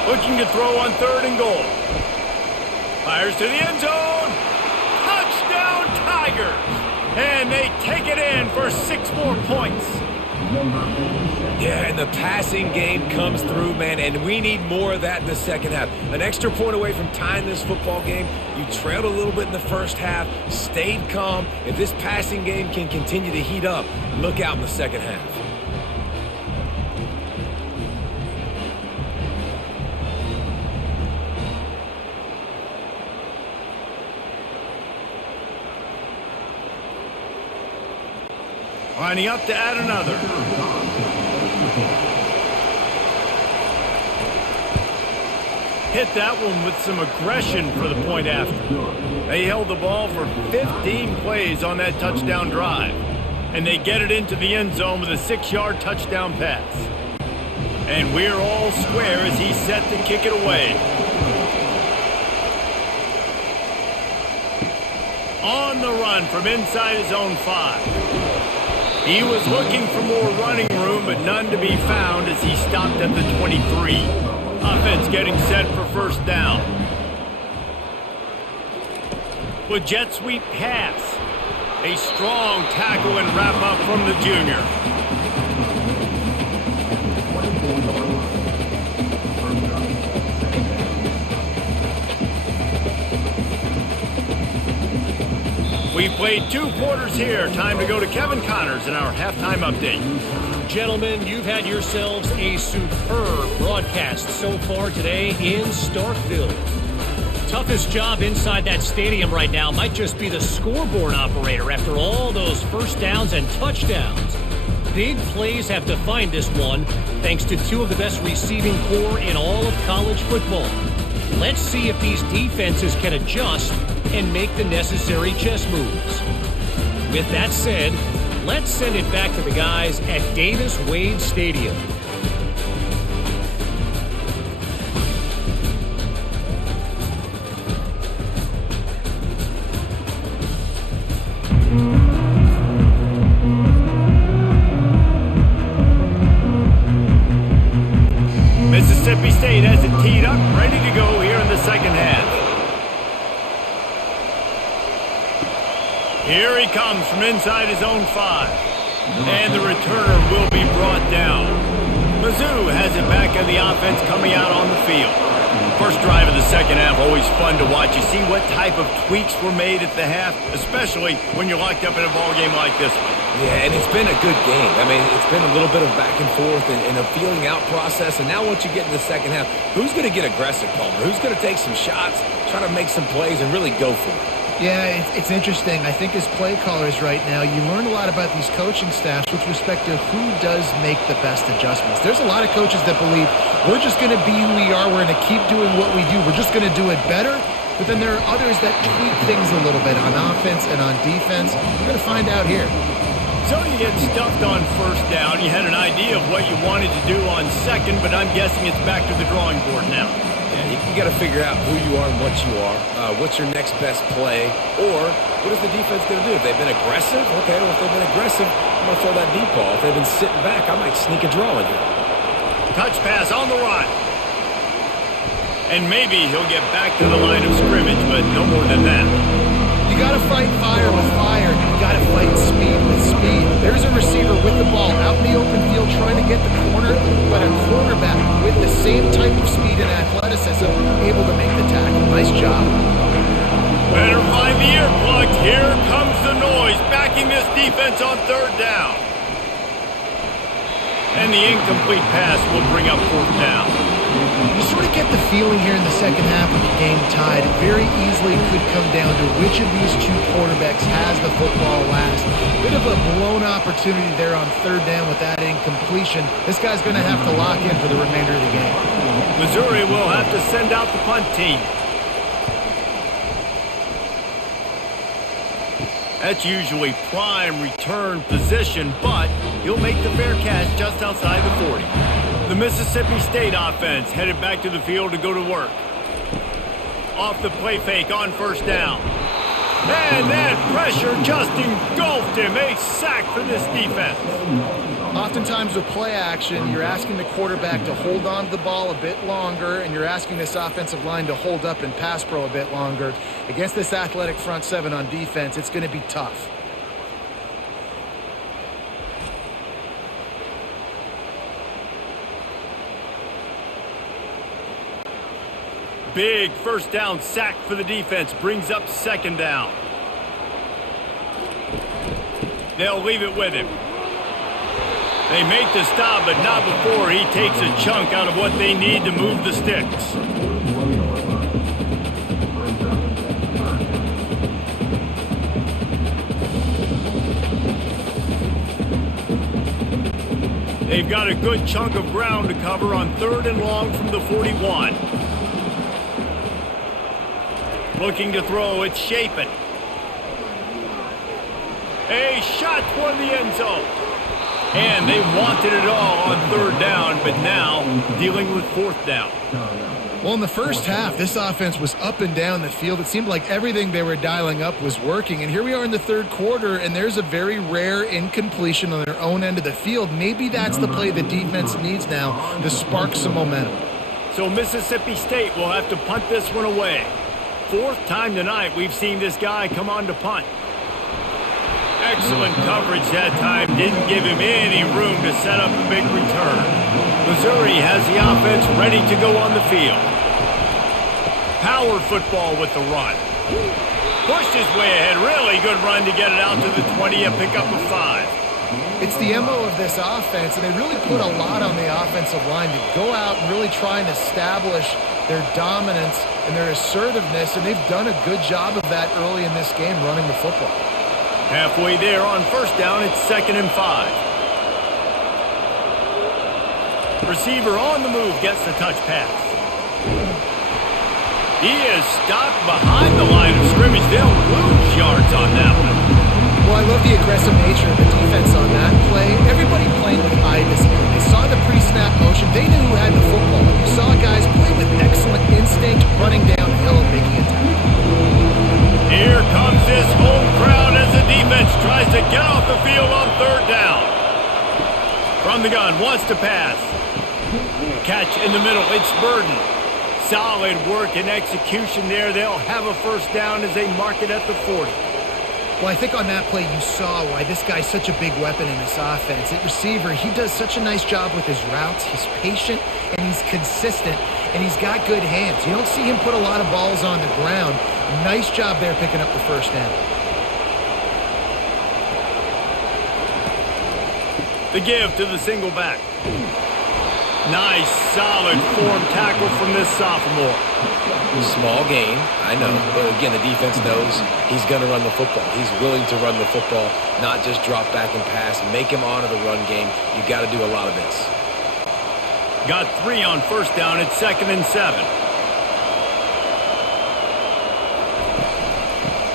Looking to throw on 3rd and goal. Fires to the end zone. Touchdown Tigers! And they take it in for 6 more points. Yeah, and the passing game comes through, man, and we need more of that in the second half. An extra point away from tying this football game. You trailed a little bit in the first half, stayed calm. If this passing game can continue to heat up, look out in the second half. Lining up to add another. Hit that one with some aggression for the point after. They held the ball for 15 plays on that touchdown drive. And they get it into the end zone with a 6-yard touchdown pass. And we're all square as he's set to kick it away. On the run from inside his own 5. He was looking for more running room, but none to be found as he stopped at the 23. Offense getting set for first down. With jet sweep pass. A strong tackle and wrap up from the junior. We've played 2 quarters here. Time to go to Kevin Connors in our halftime update. Gentlemen, you've had yourselves a superb broadcast so far today in Starkville. Toughest job inside that stadium right now might just be the scoreboard operator after all those first downs and touchdowns. Big plays have defined this one, thanks to 2 of the best receiving corps in all of college football. Let's see if these defenses can adjust and make the necessary chess moves. With that said, let's send it back to the guys at Davis-Wade Stadium. Mississippi State has it teed up, ready to go here in the second half. Here he comes from inside his own 5. And the returner will be brought down. Mizzou has it back in the offense coming out on the field. First drive of the second half, always fun to watch. You see what type of tweaks were made at the half, especially when you're locked up in a ball game like this one. Yeah, and it's been a good game. I mean, it's been a little bit of back and forth and a feeling out process. And now once you get in the second half, who's going to get aggressive, Palmer? Who's going to take some shots, try to make some plays, and really go for it? Yeah, it's interesting. I think as play callers right now, you learn a lot about these coaching staffs with respect to who does make the best adjustments. There's a lot of coaches that believe we're just going to be who we are. We're going to keep doing what we do. We're just going to do it better. But then there are others that tweak things a little bit on offense and on defense. We're going to find out here. So you get stuffed on first down. You had an idea of what you wanted to do on second, but I'm guessing it's back to the drawing board now. Yeah, you got to figure out who you are and what you are. What's your next best play? Or what is the defense going to do? If they've been aggressive, okay, well, if they've been aggressive, I'm going to throw that deep ball. If they've been sitting back, I might sneak a draw in here. Touch pass on the run. And maybe he'll get back to the line of scrimmage, but no more than that. You got to fight fire with fire. You got to fight speed with speed. There's a receiver with the ball out in the open field trying to get the corner, but a cornerback with the same type of speed and athleticism able to make the tackle. Nice job. Better find the earplugs. Here comes the noise, backing this defense on third down. And the incomplete pass will bring up fourth down. You sort of get the feeling here in the second half of the game tied. It very easily could come down to which of these 2 quarterbacks has the football last. Bit of a blown opportunity there on third down with that incompletion. This guy's going to have to lock in for the remainder of the game. Missouri will have to send out the punt team. That's usually prime return position, but he'll make the fair catch just outside the 40. The Mississippi State offense headed back to the field to go to work. Off the play fake on first down. And that pressure just engulfed him. A sack for this defense. Oftentimes with play action, you're asking the quarterback to hold on to the ball a bit longer, and you're asking this offensive line to hold up in pass pro a bit longer. Against this athletic front 7 on defense, it's going to be tough. Big first down sack for the defense. Brings up second down. They'll leave it with him. They make the stop, but not before he takes a chunk out of what they need to move the sticks. They've got a good chunk of ground to cover on third and long from the 41. Looking to throw, it's Shapen. A shot toward the end zone. And they wanted it all on third down, but now dealing with fourth down. Well, in the first half, this offense was up and down the field. It seemed like everything they were dialing up was working. And here we are in the third quarter, and there's a very rare incompletion on their own end of the field. Maybe that's the play the defense needs now to spark some momentum. So Mississippi State will have to punt this one away. Fourth time tonight we've seen this guy come on to punt. Excellent coverage that time. Didn't give him any room to set up a big return. Missouri has the offense ready to go on the field. Power football with the run. Pushed his way ahead. Really good run to get it out to the 20 and pick up a 5. It's the MO of this offense, and they really put a lot on the offensive line to go out and really try and establish their dominance and their assertiveness, and they've done a good job of that early in this game running the football. Halfway there on first down, it's 2nd and 5. Receiver on the move gets the touch pass. He is stopped behind the line of scrimmage. They'll lose yards on that one. Well, I love the aggressive nature of the defense on that play. Everybody playing with eye discipline. They saw the pre-snap motion. They knew who had the football. You saw guys play with excellent instinct, running downhill and making a tackle. Here comes this home crowd as the defense tries to get off the field on 3rd down. From the gun, wants to pass. Catch in the middle, it's Burden. Solid work and execution there. They'll have a first down as they mark it at the 40. Well, I think on that play you saw why this guy's such a big weapon in this offense. At receiver, he does such a nice job with his routes. He's patient, and he's consistent, and he's got good hands. You don't see him put a lot of balls on the ground. Nice job there picking up the first down. The give to the single back. Nice, solid form tackle from this sophomore. Small gain, I know. But again, the defense knows he's going to run the football. He's willing to run the football, not just drop back and pass. Make him honor the run game. You got to do a lot of this. Got 3 on first down. It's 2nd and 7.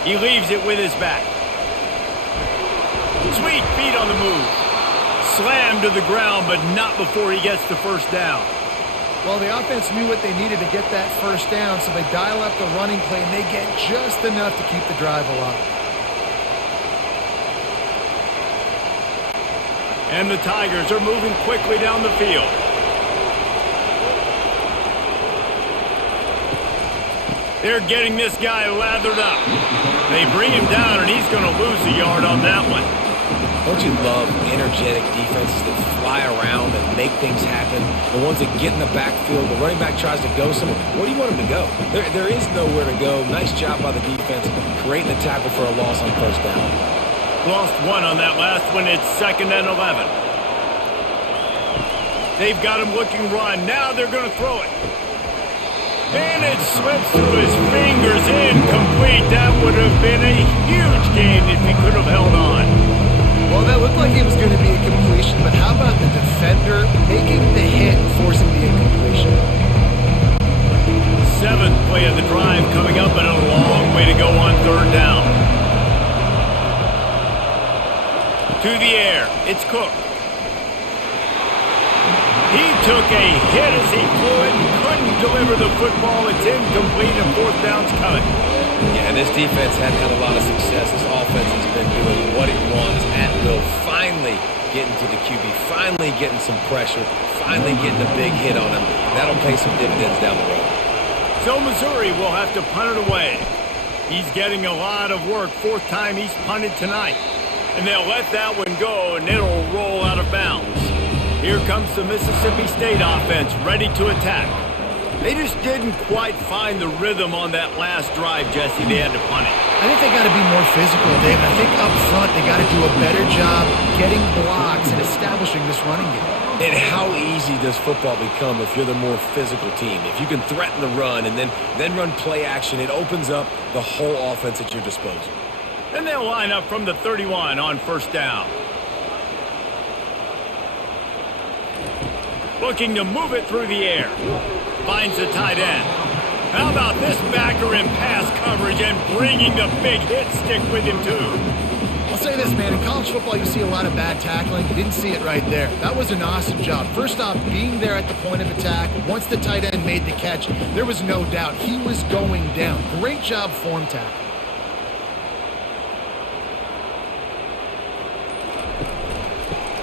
He leaves it with his back. Sweet feet on the move. Slammed to the ground, but not before he gets the first down. Well, the offense knew what they needed to get that first down, so they dial up the running play, and they get just enough to keep the drive alive. And the Tigers are moving quickly down the field. They're getting this guy lathered up. They bring him down, and he's going to lose a yard on that one. Don't you love energetic defenses that fly around and make things happen? The ones that get in the backfield, the running back tries to go somewhere. Where do you want him to go? There is nowhere to go. Nice job by the defense, creating a tackle for a loss on first down. Lost 1 on that last one. It's 2nd and 11. They've got him looking run. Now they're going to throw it. And it slips through his fingers, incomplete. That would have been a huge gain if he could have held on. Well, that looked like it was going to be a completion, but how about the defender making the hit and forcing the incompletion? 7th play of the drive coming up, and a long way to go on 3rd down. To the air, it's Cook. He took a hit as he flew it and couldn't deliver the football. It's incomplete, and 4th down's coming. Yeah, this defense hadn't had a lot of success. This offense has been doing what it wants at will. Finally getting to the QB, finally getting some pressure, finally getting a big hit on him. That'll pay some dividends down the road. So Missouri will have to punt it away. He's getting a lot of work. 4th time he's punted tonight. And they'll let that one go, and it'll roll out of bounds. Here comes the Mississippi State offense, ready to attack. They just didn't quite find the rhythm on that last drive, Jesse. They had to punt it. I think they got to be more physical, David. I think up front they got to do a better job getting blocks and establishing this running game. And how easy does football become if you're the more physical team? If you can threaten the run and then run play action, it opens up the whole offense at your disposal. And they'll line up from the 31 on first down. Looking to move it through the air. Finds the tight end. How about this backer in pass coverage and bringing the big hit stick with him, too? I'll say this, man. In college football, you see a lot of bad tackling. You didn't see it right there. That was an awesome job. First off, being there at the point of attack. Once the tight end made the catch, there was no doubt he was going down. Great job form tackle.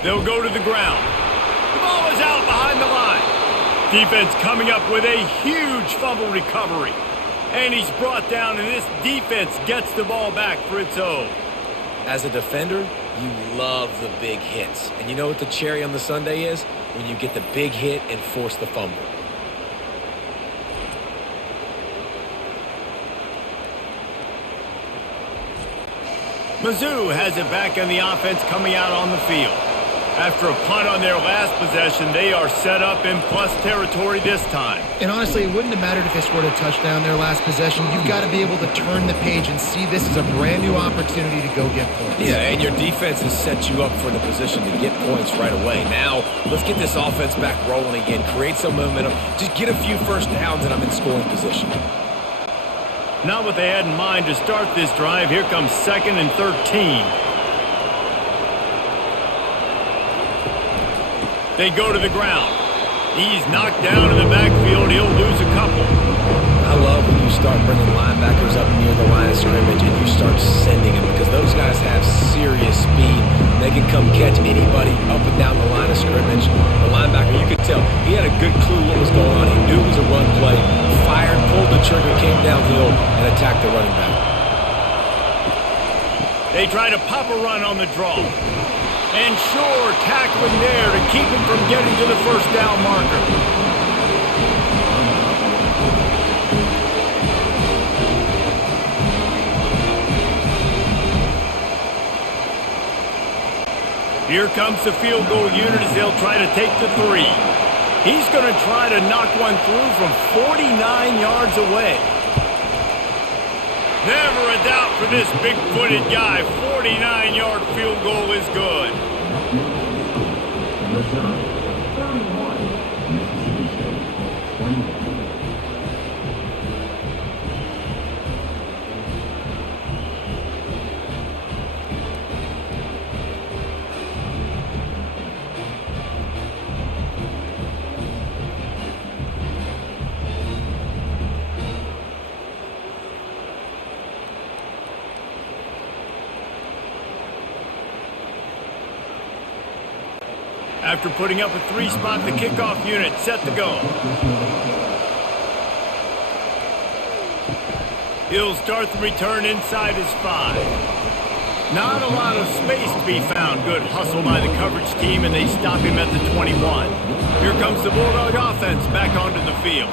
They'll go to the ground. The ball is out behind the line. Defense coming up with a huge fumble recovery. And he's brought down, and this defense gets the ball back for its own. As a defender, you love the big hits. And you know what the cherry on the sundae is? When you get the big hit and force the fumble. Mizzou has it back in the offense coming out on the field. After a punt on their last possession, they are set up in plus territory this time. And honestly, it wouldn't have mattered if they scored a touchdown their last possession. You've got to be able to turn the page and see this as a brand new opportunity to go get points. Yeah, and your defense has set you up for the position to get points right away. Now, let's get this offense back rolling again, create some momentum, just get a few first downs, and I'm in scoring position. Not what they had in mind to start this drive. Here comes 2nd and 13. They go to the ground. He's knocked down in the backfield. He'll lose a couple. I love when you start bringing linebackers up near the line of scrimmage and you start sending them because those guys have serious speed. They can come catch anybody up and down the line of scrimmage. The linebacker, you could tell, he had a good clue what was going on. He knew it was a run play, fired, pulled the trigger, came downhill, and attacked the running back. They try to pop a run on the draw. And sure, tackling there to keep him from getting to the first down marker. Here comes the field goal unit as they'll try to take the 3. He's going to try to knock one through from 49 yards away. Never a doubt for this big-footed guy. 49-yard field goal is good. Return 31, Mississippi State 21. After putting up a 3-spot, the kickoff unit set to go. He'll start the return inside his 5. Not a lot of space to be found. Good hustle by the coverage team, and they stop him at the 21. Here comes the Bulldog offense back onto the field.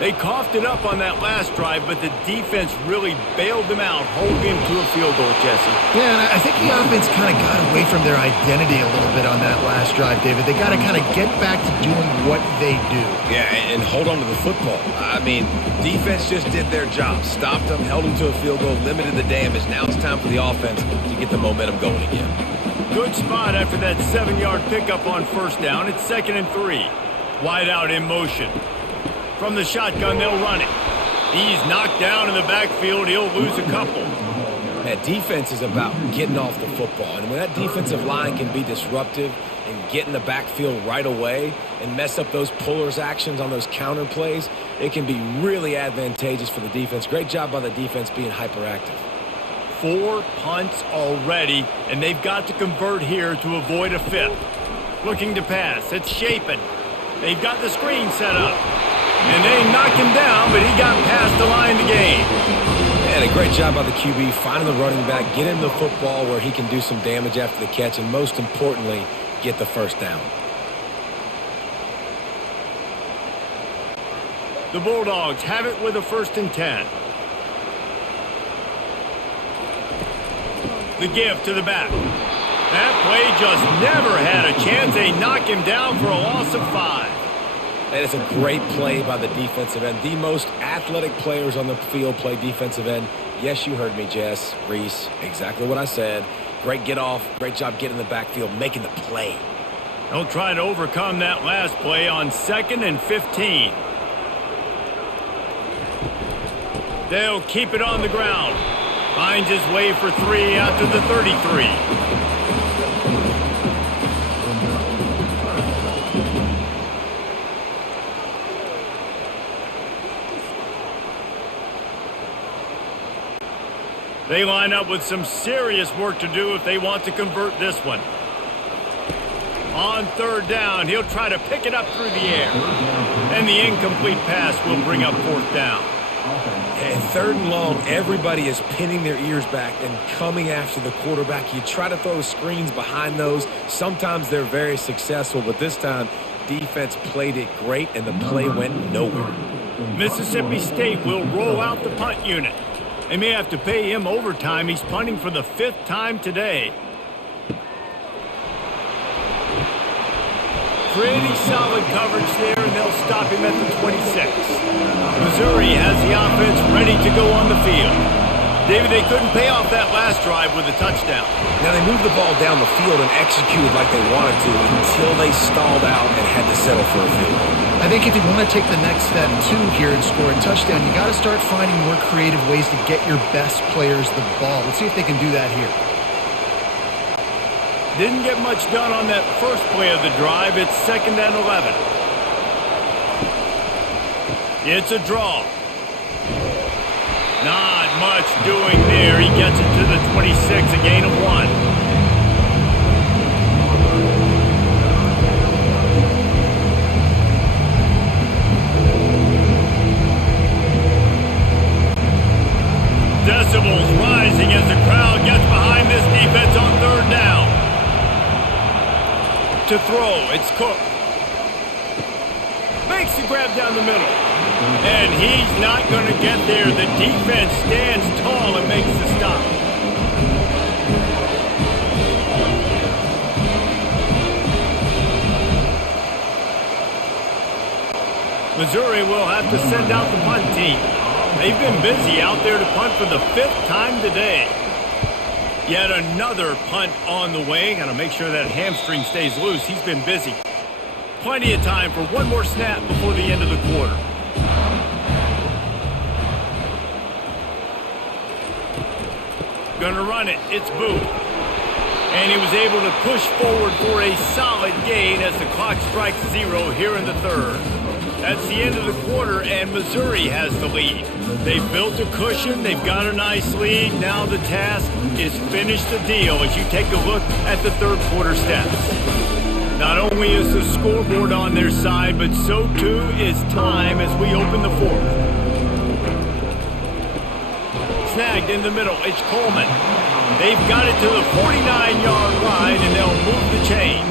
They coughed it up on that last drive, but the defense really bailed them out, holding him to a field goal, Jesse. Yeah, and I think the offense kind of got away from their identity a little bit on that last drive, David. They got to kind of get back to doing what they do. Yeah, and hold on to the football. I mean, defense just did their job. Stopped them, held them to a field goal, limited the damage. Now it's time for the offense to get the momentum going again. Good spot after that 7-yard pickup on first down. It's 2nd and 3. Wide out in motion. From the shotgun, they'll run it. He's knocked down in the backfield. He'll lose a couple. That defense is about getting off the football. And when that defensive line can be disruptive and get in the backfield right away and mess up those pullers actions on those counter plays, it can be really advantageous for the defense. Great job by the defense being hyperactive. 4 punts already, and they've got to convert here to avoid a 5th. Looking to pass. It's Shapen. They've got the screen set up. And they knocked him down, but he got past the line to gain. And a great job by the QB, finding the running back, get him the football where he can do some damage after the catch, and most importantly, get the first down. The Bulldogs have it with a 1st and 10. The give to the back. That play just never had a chance. They knock him down for a loss of 5. And it's a great play by the defensive end. The most athletic players on the field play defensive end. Yes, you heard me, Jess, Reese. Exactly what I said. Great get off. Great job getting in the backfield, making the play. They'll try to overcome that last play on 2nd and 15. They'll keep it on the ground. Finds his way for 3 out to the 33. They line up with some serious work to do if they want to convert this one. On 3rd down, he'll try to pick it up through the air. And the incomplete pass will bring up 4th down. And 3rd and long, everybody is pinning their ears back and coming after the quarterback. You try to throw screens behind those. Sometimes they're very successful, but this time, defense played it great, and the play went nowhere. Mississippi State will roll out the punt unit. They may have to pay him overtime. He's punting for the 5th time today. Pretty solid coverage there, and they'll stop him at the 26. Missouri has the offense ready to go on the field. David, they couldn't pay off that last drive with a touchdown. Now, they moved the ball down the field and executed like they wanted to until they stalled out and had to settle for a field goal. I think if you want to take the next step, too, here and score a touchdown, you got to start finding more creative ways to get your best players the ball. Let's see if they can do that here. Didn't get much done on that first play of the drive. It's 2nd and 11. It's a draw. Not much doing there. He gets it to the 26, a gain of 1. Decibels rising as the crowd gets behind this defense on 3rd down. To throw, it's Cook. Makes the grab down the middle. And he's not going to get there. The defense stands tall and makes the stop. Missouri will have to send out the punt team. They've been busy out there to punt for the 5th time today. Yet another punt on the way. Got to make sure that hamstring stays loose. He's been busy. Plenty of time for one more snap before the end of the quarter. Gonna run it. It's Booth. And he was able to push forward for a solid gain as the clock strikes 0 here in the 3rd. That's the end of the quarter, and Missouri has the lead. They've built a cushion. They've got a nice lead. Now the task is finish the deal as you take a look at the 3rd quarter stats. Not only is the scoreboard on their side, but so too is time as we open the 4th. Snagged in the middle, it's Coleman. They've got it to the 49-yard line, and they'll move the chains.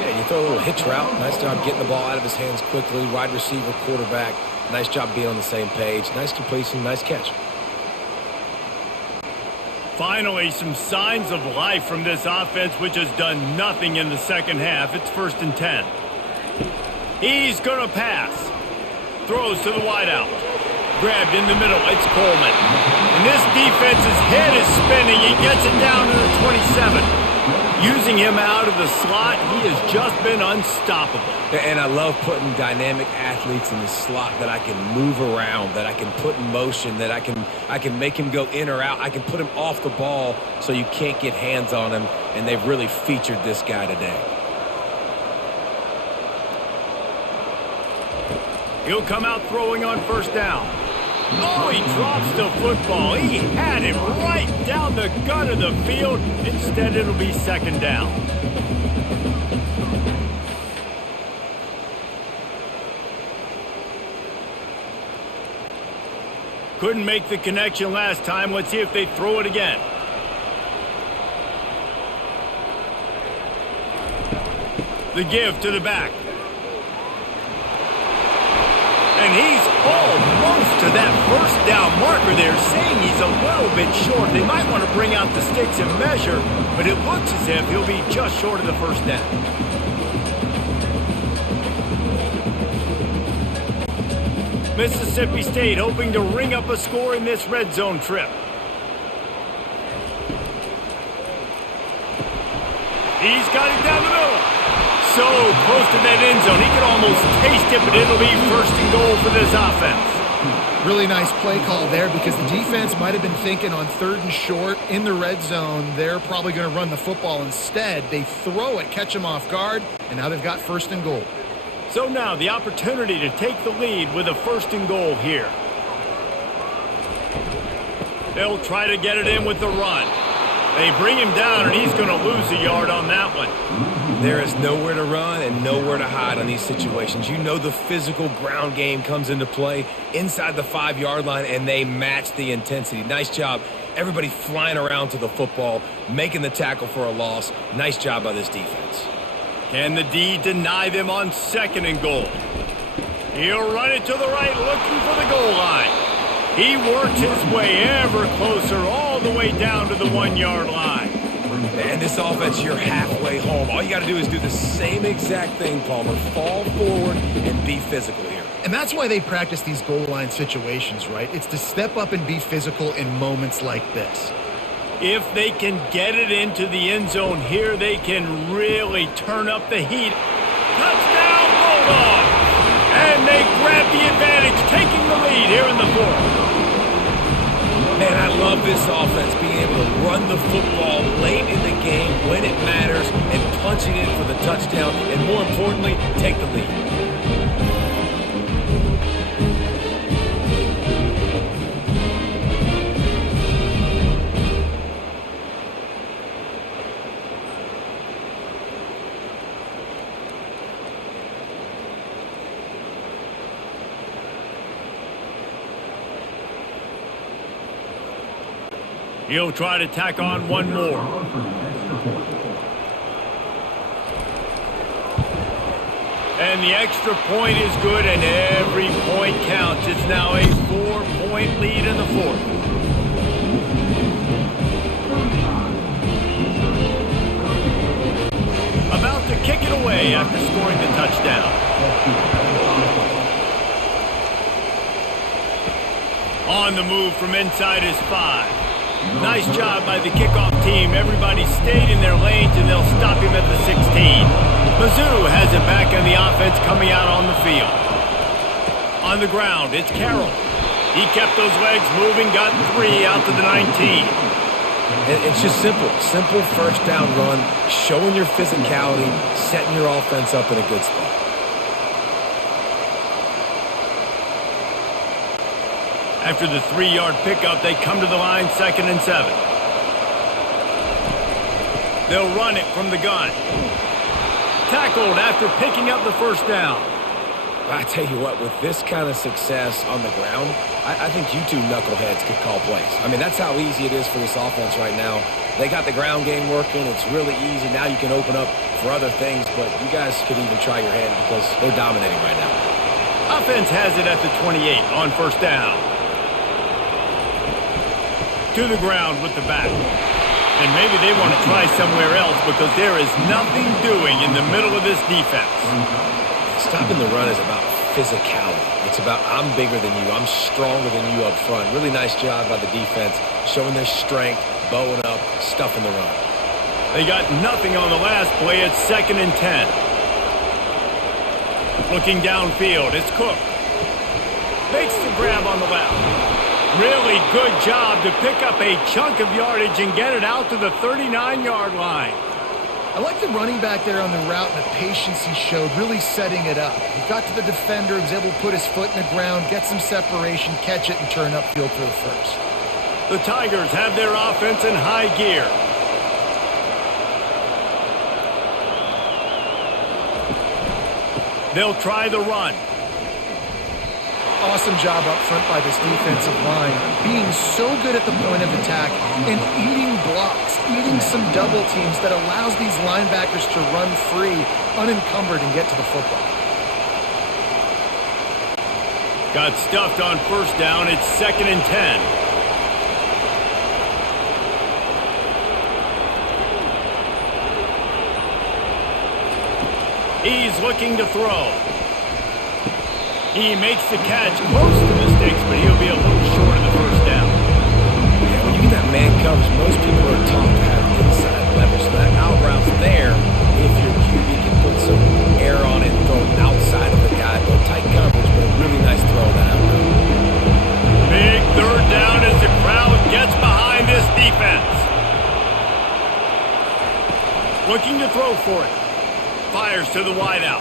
Yeah, you throw a little hitch route. Nice job getting the ball out of his hands quickly. Wide receiver, quarterback. Nice job being on the same page. Nice completion, nice catch. Finally, some signs of life from this offense, which has done nothing in the 2nd half. It's 1st and 10. He's going to pass. Throws to the wideout. Grabbed in the middle. It's Coleman. And this defense's head is spinning. He gets it down to the 27. Using him out of the slot, he has just been unstoppable. And I love putting dynamic athletes in the slot that I can move around, that I can put in motion, that I can make him go in or out. I can put him off the ball so you can't get hands on him, and they've really featured this guy today. He'll come out throwing on 1st down. Oh, he drops the football. He had it right down the gut of the field. Instead, it'll be 2nd down. Couldn't make the connection last time. Let's see if they throw it again. The give to the back. And he's almost to that 1st down marker there, saying he's a little bit short. They might want to bring out the sticks and measure, but it looks as if he'll be just short of the 1st down. Mississippi State hoping to ring up a score in this red zone trip. He's got it down the middle. So close to that end zone. He could almost taste it, but it'll be 1st and goal for this offense. Really nice play call there because the defense might have been thinking on 3rd and short in the red zone, they're probably going to run the football. Instead, they throw it, catch them off guard, and now they've got 1st and goal. So now the opportunity to take the lead with a 1st and goal here. They'll try to get it in with the run. They bring him down, and he's going to lose a yard on that one. There is nowhere to run and nowhere to hide on these situations. You know the physical ground game comes into play inside the 5-yard line, and they match the intensity. Nice job. Everybody flying around to the football, making the tackle for a loss. Nice job by this defense. Can the D deny them on 2nd and goal? He'll run it to the right, looking for the goal line. He works his way ever closer all the way down to the 1-yard line. And this offense, you're halfway home. All you got to do is do the same exact thing, Palmer. Fall forward and be physical here. And that's why they practice these goal line situations, right? It's to step up and be physical in moments like this. If they can get it into the end zone here, they can really turn up the heat. Touchdown, Bulldogs! And they grab the advantage, taking the lead here in the fourth. Man, I love this offense, being able to run the football late in the game when it matters and punching in for the touchdown, and more importantly, take the lead. He'll try to tack on one more. And the extra point is good, and every point counts. It's now a 4-point lead in the fourth. About to kick it away after scoring the touchdown. On the move from inside his 5. Nice job by the kickoff team. Everybody stayed in their lanes, and they'll stop him at the 16. Mizzou has it back in the offense coming out on the field. On the ground, it's Carroll. He kept those legs moving, got 3 out to the 19. It's just simple. Simple first down run, showing your physicality, setting your offense up in a good spot. After the 3-yard pickup, they come to the line, 2nd and 7. They'll run it from the gun. Tackled after picking up the first down. I tell you what, with this kind of success on the ground, I think you two knuckleheads could call plays. I mean, that's how easy it is for this offense right now. They got the ground game working. It's really easy. Now you can open up for other things, but you guys could even try your hand because they're dominating right now. Offense has it at the 28 on first down. To the ground with the back. And maybe they want to try somewhere else because there is nothing doing in the middle of this defense. Stopping the run is about physicality. It's about I'm bigger than you. I'm stronger than you up front. Really nice job by the defense, showing their strength, bowing up, stuffing the run. They got nothing on the last play. It's 2nd and 10. Looking downfield, it's Cook. Makes the grab on the left. Really good job to pick up a chunk of yardage and get it out to the 39-yard line. I like the running back there on the route and the patience he showed, really setting it up. He got to the defender, was able to put his foot in the ground, get some separation, catch it, and turn upfield for the first. The Tigers have their offense in high gear. They'll try the run. Awesome job up front by this defensive line, being so good at the point of attack and eating blocks, eating some double teams that allows these linebackers to run free, unencumbered, and get to the football. Got stuffed on first down. It's 2nd and 10. He's looking to throw. He makes the catch, close to the sticks, but he'll be a little short of the first down. Yeah, when you get that man coverage, most people are taught to have inside leverage. So that out route's there if your QB can put some air on it and throw it outside of the guy. But tight coverage, but a really nice throw that out route. Big 3rd down as the crowd gets behind this defense. Looking to throw for it. Fires to the wideout.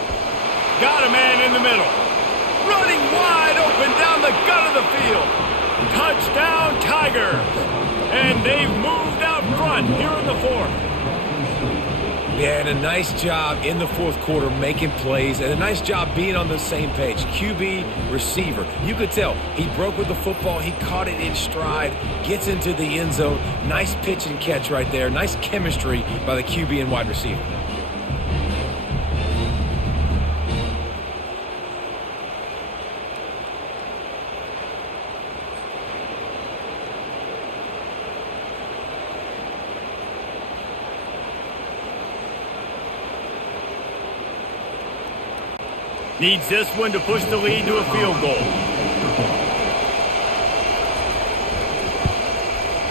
Got a man in the middle. Running wide open down the gut of the field. Touchdown, Tigers. And they've moved out front here in the fourth. Yeah, and a nice job in the fourth quarter making plays, and a nice job being on the same page. QB, receiver. You could tell he broke with the football. He caught it in stride, gets into the end zone. Nice pitch and catch right there. Nice chemistry by the QB and wide receiver. Needs this one to push the lead to a field goal.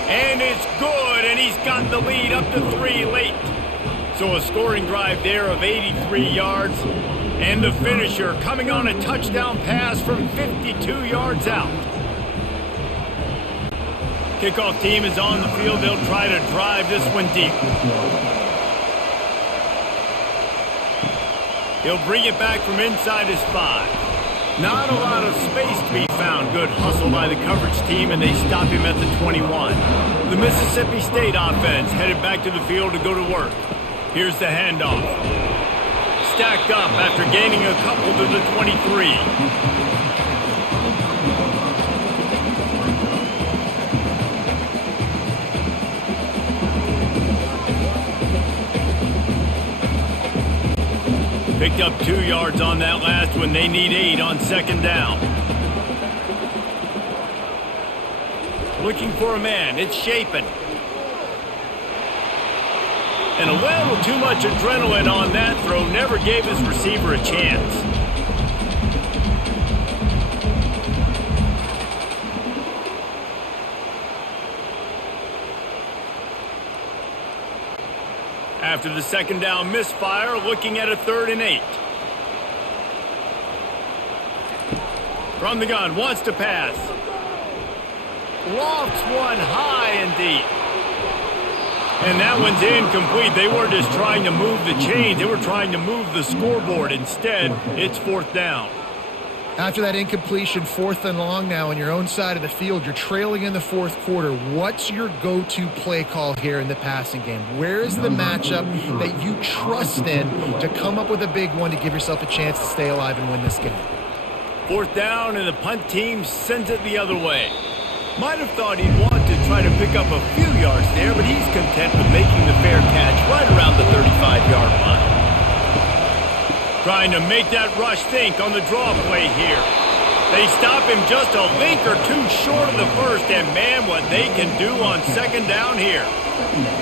And it's good, and he's got the lead up to 3 late. So a scoring drive there of 83 yards. And the finisher coming on a touchdown pass from 52 yards out. Kickoff team is on the field. They'll try to drive this one deep. He'll bring it back from inside his 5. Not a lot of space to be found. Good hustle by the coverage team, and they stop him at the 21. The Mississippi State offense headed back to the field to go to work. Here's the handoff. Stacked up after gaining a couple to the 23. Picked up 2 yards on that last one. They need 8 on second down. Looking for a man. It's Shapen. And a little too much adrenaline on that throw. Never gave his receiver a chance. After the second down misfire, looking at a 3rd and 8. From the gun, wants to pass. Lofts one high and deep. And that one's incomplete. They weren't just trying to move the chains. They were trying to move the scoreboard. Instead, it's 4th down. After that incompletion, 4th and long now on your own side of the field, you're trailing in the 4th quarter. What's your go-to play call here in the passing game? Where is the matchup that you trust in to come up with a big one to give yourself a chance to stay alive and win this game? 4th down, and the punt team sends it the other way. Might have thought he'd want to try to pick up a few yards there, but he's content with making the fair catch right around the 35-yard line. Trying to make that rush think on the draw play here. They stop him just a link or 2 short of the first, and man, what they can do on second down here.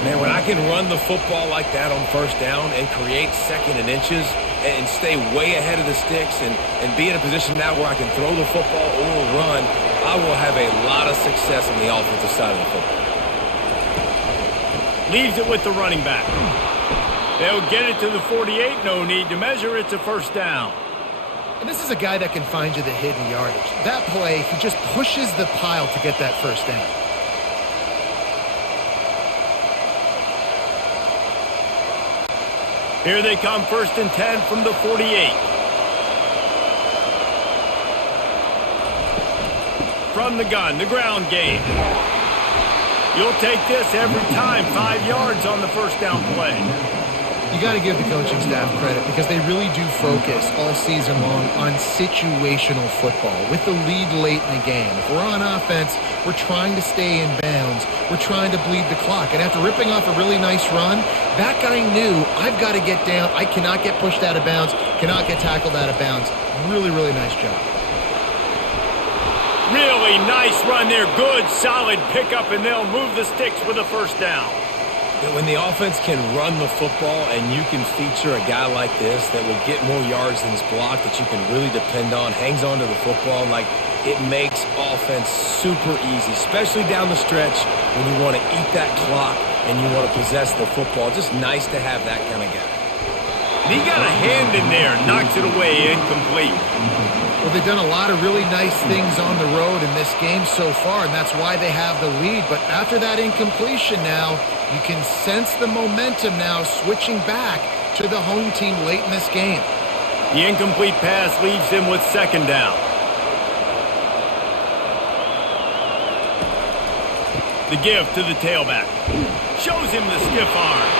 Man, when I can run the football like that on first down and create 2nd and inches and stay way ahead of the sticks and be in a position now where I can throw the football or run, I will have a lot of success on the offensive side of the football. Leaves it with the running back. They'll get it to the 48. No need to measure. It's a 1st down. And this is a guy that can find you the hidden yardage. That play, he just pushes the pile to get that 1st down. Here they come, 1st and 10 from the 48. From the gun, the ground game. You'll take this every time. 5 yards on the 1st down play. You got to give the coaching staff credit because they really do focus all season long on situational football with the lead late in the game. If we're on offense, we're trying to stay in bounds. We're trying to bleed the clock. And after ripping off a really nice run, that guy knew, I've got to get down. I cannot get pushed out of bounds, cannot get tackled out of bounds. Really, really nice job. Really nice run there. Good, solid pickup, and they'll move the sticks with a 1st down. When the offense can run the football and you can feature a guy like this that will get more yards than his block that you can really depend on, hangs on to the football, like it makes offense super easy, especially down the stretch when you want to eat that clock and you want to possess the football. Just nice to have that kind of guy. And he got a hand in there, knocks it away, incomplete. Well, they've done a lot of really nice things on the road in this game so far, and that's why they have the lead. But after that incompletion now, you can sense the momentum now switching back to the home team late in this game. The incomplete pass leaves him with 2nd down. The give to the tailback. Shows him the stiff arm.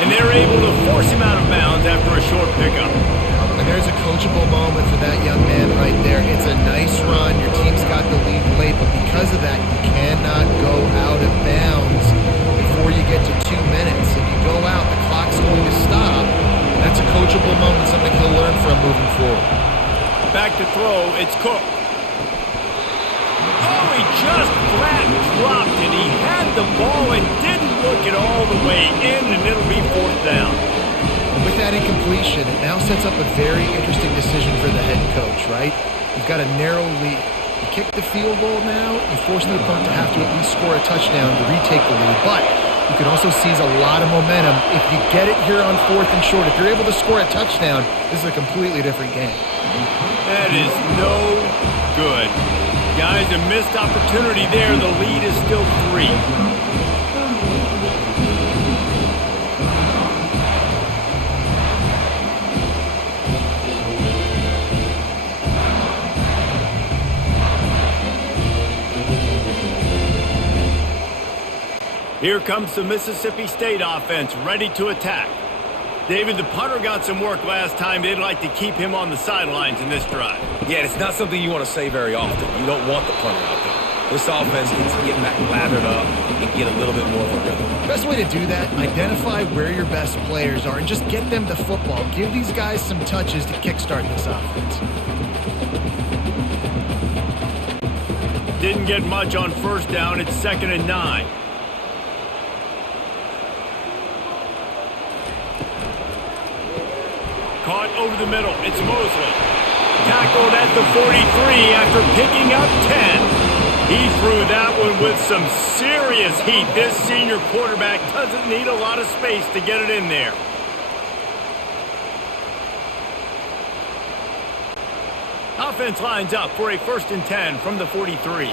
And they're able to force him out of bounds after a short pickup. And there's a coachable moment for that young man right there. It's a nice run. Your team's got the lead late, but because of that, you cannot go out of bounds before you get to 2 minutes. If you go out, the clock's going to stop. That's a coachable moment, something he'll learn from moving forward. Back to throw, it's Cook. Oh, he just flat dropped it. He had the ball and didn't look it all the way in, and it'll be 4th down. With that that incompletion, it now sets up a very interesting decision for the head coach, right? You've got a narrow lead. You kick the field goal now, you force the opponent to have to at least score a touchdown to retake the lead. But you can also seize a lot of momentum if you get it here on 4th and short. If you're able to score a touchdown, this is a completely different game. That is no good. Guys, a missed opportunity there. The lead is still 3. Here comes the Mississippi State offense, ready to attack. David, the punter got some work last time. They'd like to keep him on the sidelines in this drive. Yeah, it's not something you want to say very often. You don't want the punter out there. This offense needs to get back lathered up and get a little bit more of a rhythm. Best way to do that, identify where your best players are and just get them the football. Give these guys some touches to kickstart this offense. Didn't get much on first down. It's 2nd and 9. Caught over the middle. It's Mosley. Tackled at the 43 after picking up 10. He threw that one with some serious heat. This senior quarterback doesn't need a lot of space to get it in there. Offense lines up for a 1st and 10 from the 43.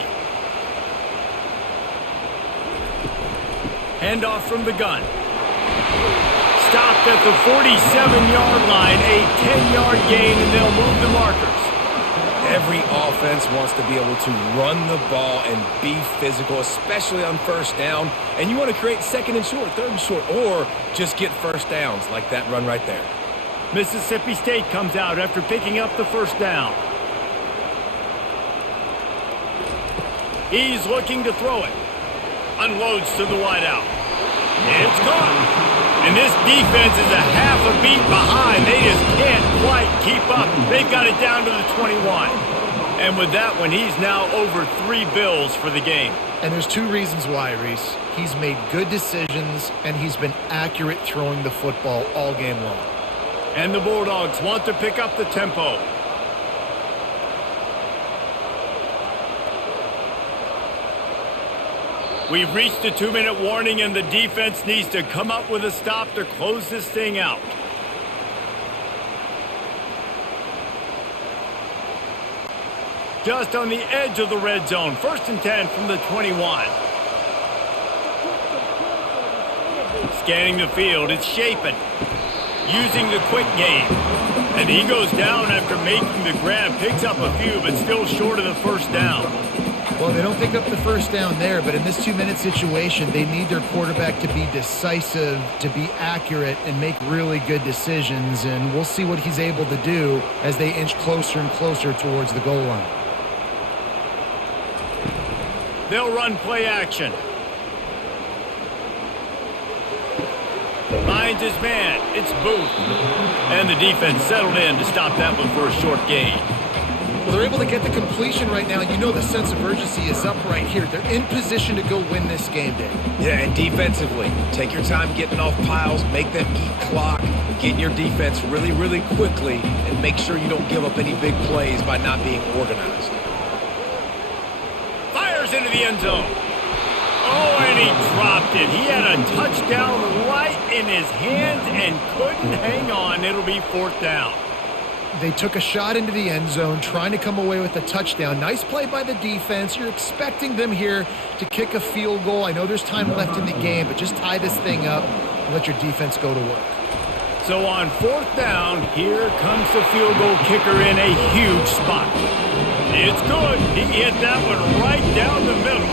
Handoff from the gun. Stopped at the 47-yard line, a 10-yard gain, and they'll move the markers. Every offense wants to be able to run the ball and be physical, especially on first down. And you want to create 2nd and short, 3rd and short, or just get first downs like that run right there. Mississippi State comes out after picking up the 1st down. He's looking to throw it. Unloads to the wideout. It's gone. And this defense is a half a beat behind. They just can't quite keep up. They've got it down to the 21. And with that one, he's now over 3 bills for the game. And there's 2 reasons why, Reese. He's made good decisions, and he's been accurate throwing the football all game long. And the Bulldogs want to pick up the tempo. We've reached the 2-minute warning, and the defense needs to come up with a stop to close this thing out. Just on the edge of the red zone. 1st and 10 from the 21. Scanning the field, it's Shapen. Using the quick game. And he goes down after making the grab. Picks up a few, but still short of the 1st down. Well, they don't pick up the 1st down there, but in this 2-minute situation, they need their quarterback to be decisive, to be accurate, and make really good decisions. And we'll see what he's able to do as they inch closer and closer towards the goal line. They'll run play action. Finds his man. It's Booth. And the defense settled in to stop that one for a short gain. Well, they're able to get the completion right now. You know the sense of urgency is up right here. They're in position to go win this game, Dave. Yeah, and defensively, take your time getting off piles, make them eat clock, get your defense really, really quickly, and make sure you don't give up any big plays by not being organized. Fires into the end zone. Oh, and he dropped it. He had a touchdown right in his hands and couldn't hang on. It'll be 4th down. They took a shot into the end zone, trying to come away with a touchdown. Nice play by the defense. You're expecting them here to kick a field goal. I know there's time left in the game, but just tie this thing up and let your defense go to work. So on 4th down, here comes the field goal kicker in a huge spot. It's good. He hit that one right down the middle.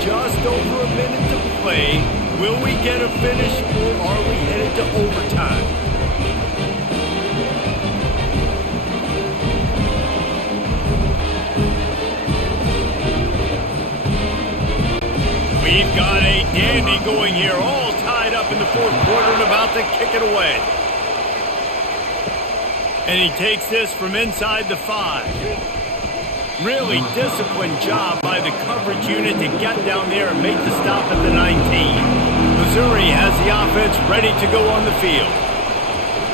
Just over a minute to play. Will we get a finish, or are we headed to overtime? We've got a dandy going here, all tied up in the 4th quarter and about to kick it away. And he takes this from inside the 5. Really disciplined job by the coverage unit to get down there and make the stop at the 19. Missouri has the offense ready to go on the field.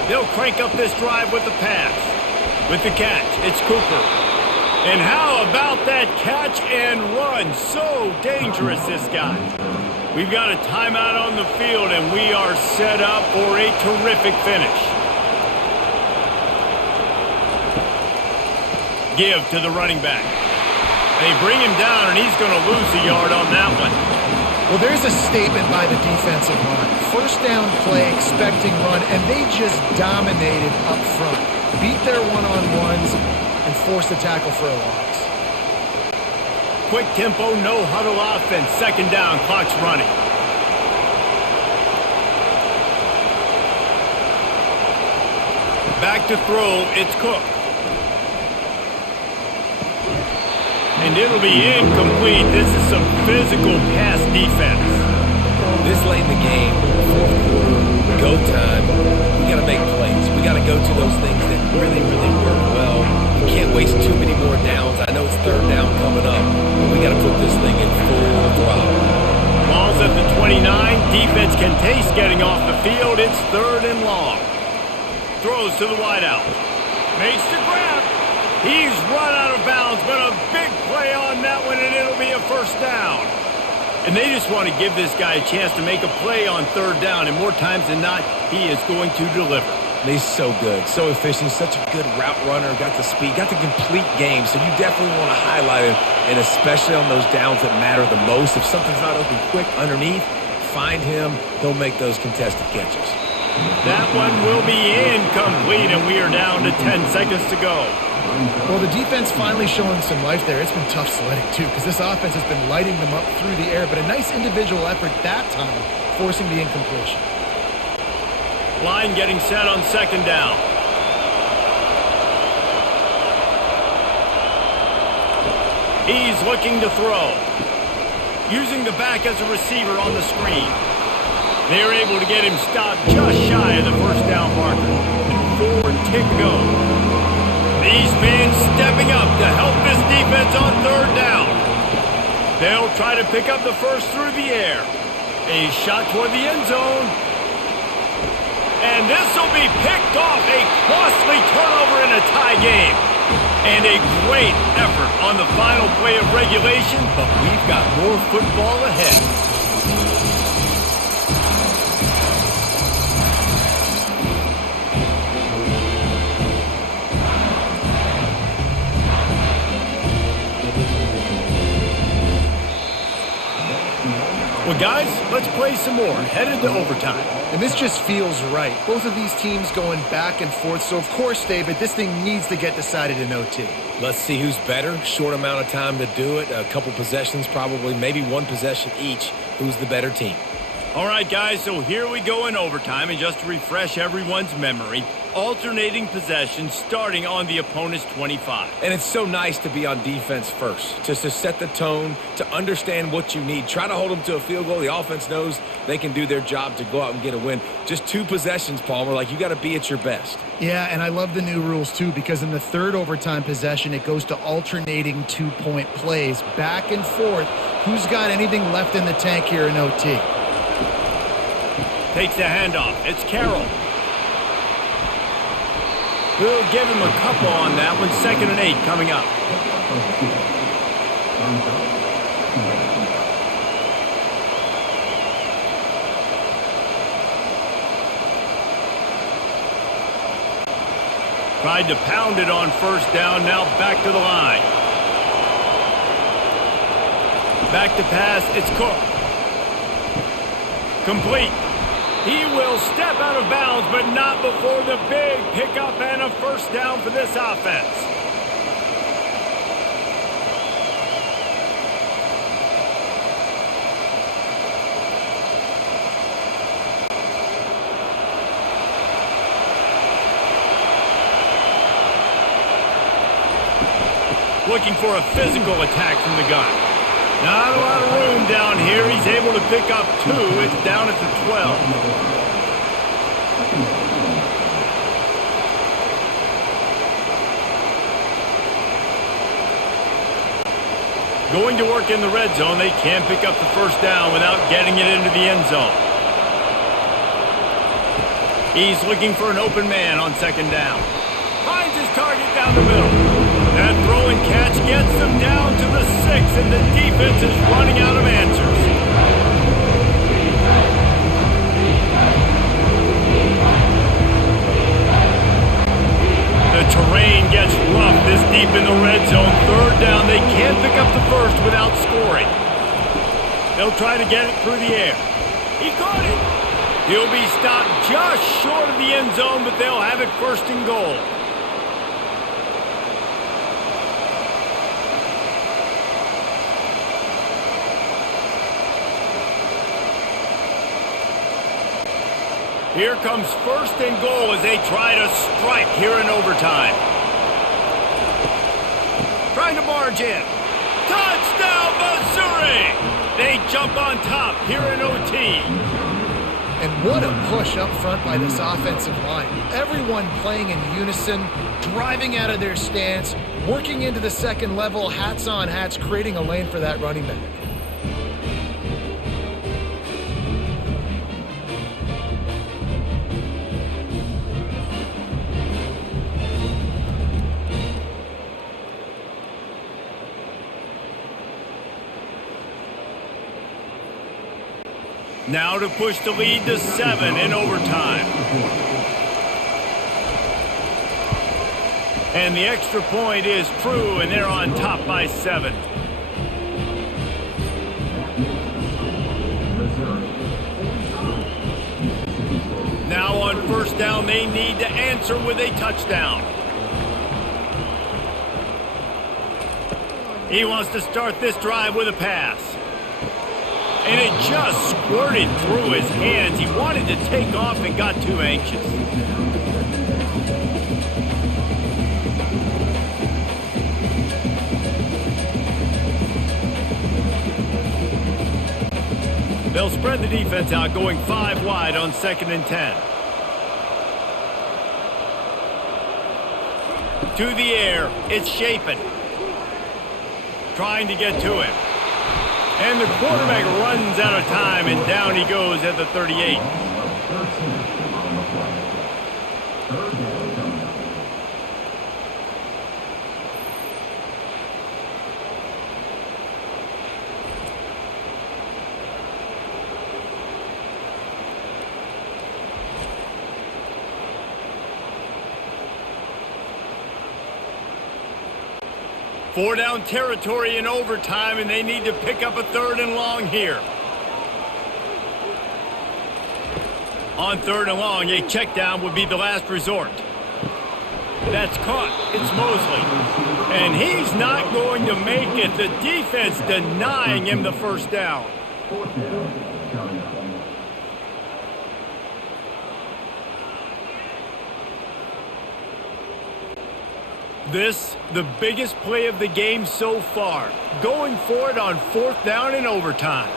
They'll crank up this drive with the pass. With the catch, it's Cooper. And how about that catch and run? So dangerous, this guy. We've got a timeout on the field, and we are set up for a terrific finish. Give to the running back. They bring him down, and he's going to lose a yard on that one. Well, there's a statement by the defensive line. First down play, expecting run, and they just dominated up front. Beat their one-on-ones and forced the tackle for a loss. Quick tempo, no huddle offense. Second down, clock's running. Back to throw, it's Cook. And it'll be incomplete. This is some physical pass defense. This late in the game, fourth quarter, go time, we got to make plays. We got to go to those things that really, really work well. We can't waste too many more downs. I know it's third down coming up, but we got to put this thing in full throttle. Ball's at the 29. Defense can taste getting off the field. It's third and long. Throws to the wideout. Makes the grab. He's run out of bounds, but a big play on that one, and it'll be a first down. And they just want to give this guy a chance to make a play on third down, and more times than not, he is going to deliver. And he's so good, so efficient, such a good route runner, got the speed, got the complete game, so you definitely want to highlight him, and especially on those downs that matter the most. If something's not open quick underneath, find him, he'll make those contested catches. That one will be incomplete, and we are down to 10 seconds to go. Well, the defense finally showing some life there. It's been tough sledding, too, because this offense has been lighting them up through the air, but a nice individual effort that time, forcing the incompletion. Line getting set on second down. He's looking to throw. Using the back as a receiver on the screen. They're able to get him stopped just shy of the first down marker. And 4 tick to go. These men stepping up to help this defense on third down. They'll try to pick up the first through the air. A shot toward the end zone. And this will be picked off. A costly turnover in a tie game. And a great effort on the final play of regulation, but we've got more football ahead. Well, guys, let's play some more. Headed to overtime. And this just feels right. Both of these teams going back and forth. So, of course, David, this thing needs to get decided in OT. Let's see who's better. Short amount of time to do it. A couple possessions probably, maybe one possession each. Who's the better team? All right, guys, so here we go in overtime. And just to refresh everyone's memory, alternating possessions starting on the opponent's 25. And it's so nice to be on defense first, just to set the tone, to understand what you need. Try to hold them to a field goal. The offense knows they can do their job to go out and get a win. Just 2 possessions, Palmer, like you got to be at your best. Yeah, and I love the new rules, too, because in the third overtime possession, it goes to alternating 2-point plays, back and forth. Who's got anything left in the tank here in OT? Takes the handoff. It's Carroll. We'll give him a couple on that one. 2nd and 8 coming up. Tried to pound it on first down. Now back to the line. Back to pass. It's Cook. Complete. He will step out of bounds, but not before the big pickup and a first down for this offense. Looking for a physical attack from the gun. Not a lot of room down here. He's able to pick up 2. It's down at the 12. Going to work in the red zone. They can't pick up the first down without getting it into the end zone. He's looking for an open man on second down. Finds his target down the middle. That throw and catch gets them down to the 6, and the defense is running out of answers. The terrain gets rough this deep in the red zone. Third down, they can't pick up the first without scoring. They'll try to get it through the air. He caught it. He'll be stopped just short of the end zone, but they'll have it first and goal. Here comes first and goal as they try to strike here in overtime. Trying to barge in. Touchdown, Missouri! They jump on top here in OT. And what a push up front by this offensive line. Everyone playing in unison, driving out of their stance, working into the second level, hats on hats, creating a lane for that running back. Now to push the lead to 7 in overtime. And the extra point is true, and they're on top by 7. Now on first down, they need to answer with a touchdown. He wants to start this drive with a pass. And it just squirted through his hands. He wanted to take off and got too anxious. They'll spread the defense out, going 5 wide on 2nd and 10. To the air, it's Shapen. Trying to get to him. And the quarterback runs out of time, and down he goes at the 38. Four down territory in overtime, and they need to pick up a 3rd and long here. On 3rd and long, a check down would be the last resort. That's caught. It's Mosley. And he's not going to make it. The defense denying him the first down. This, the biggest play of the game so far. Going for it on 4th down in overtime.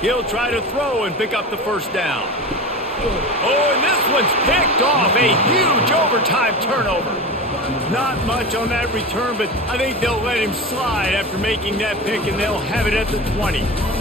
He'll try to throw and pick up the first down. Oh, and this one's picked off. A huge overtime turnover. Not much on that return, but I think they'll let him slide after making that pick, and they'll have it at the 20.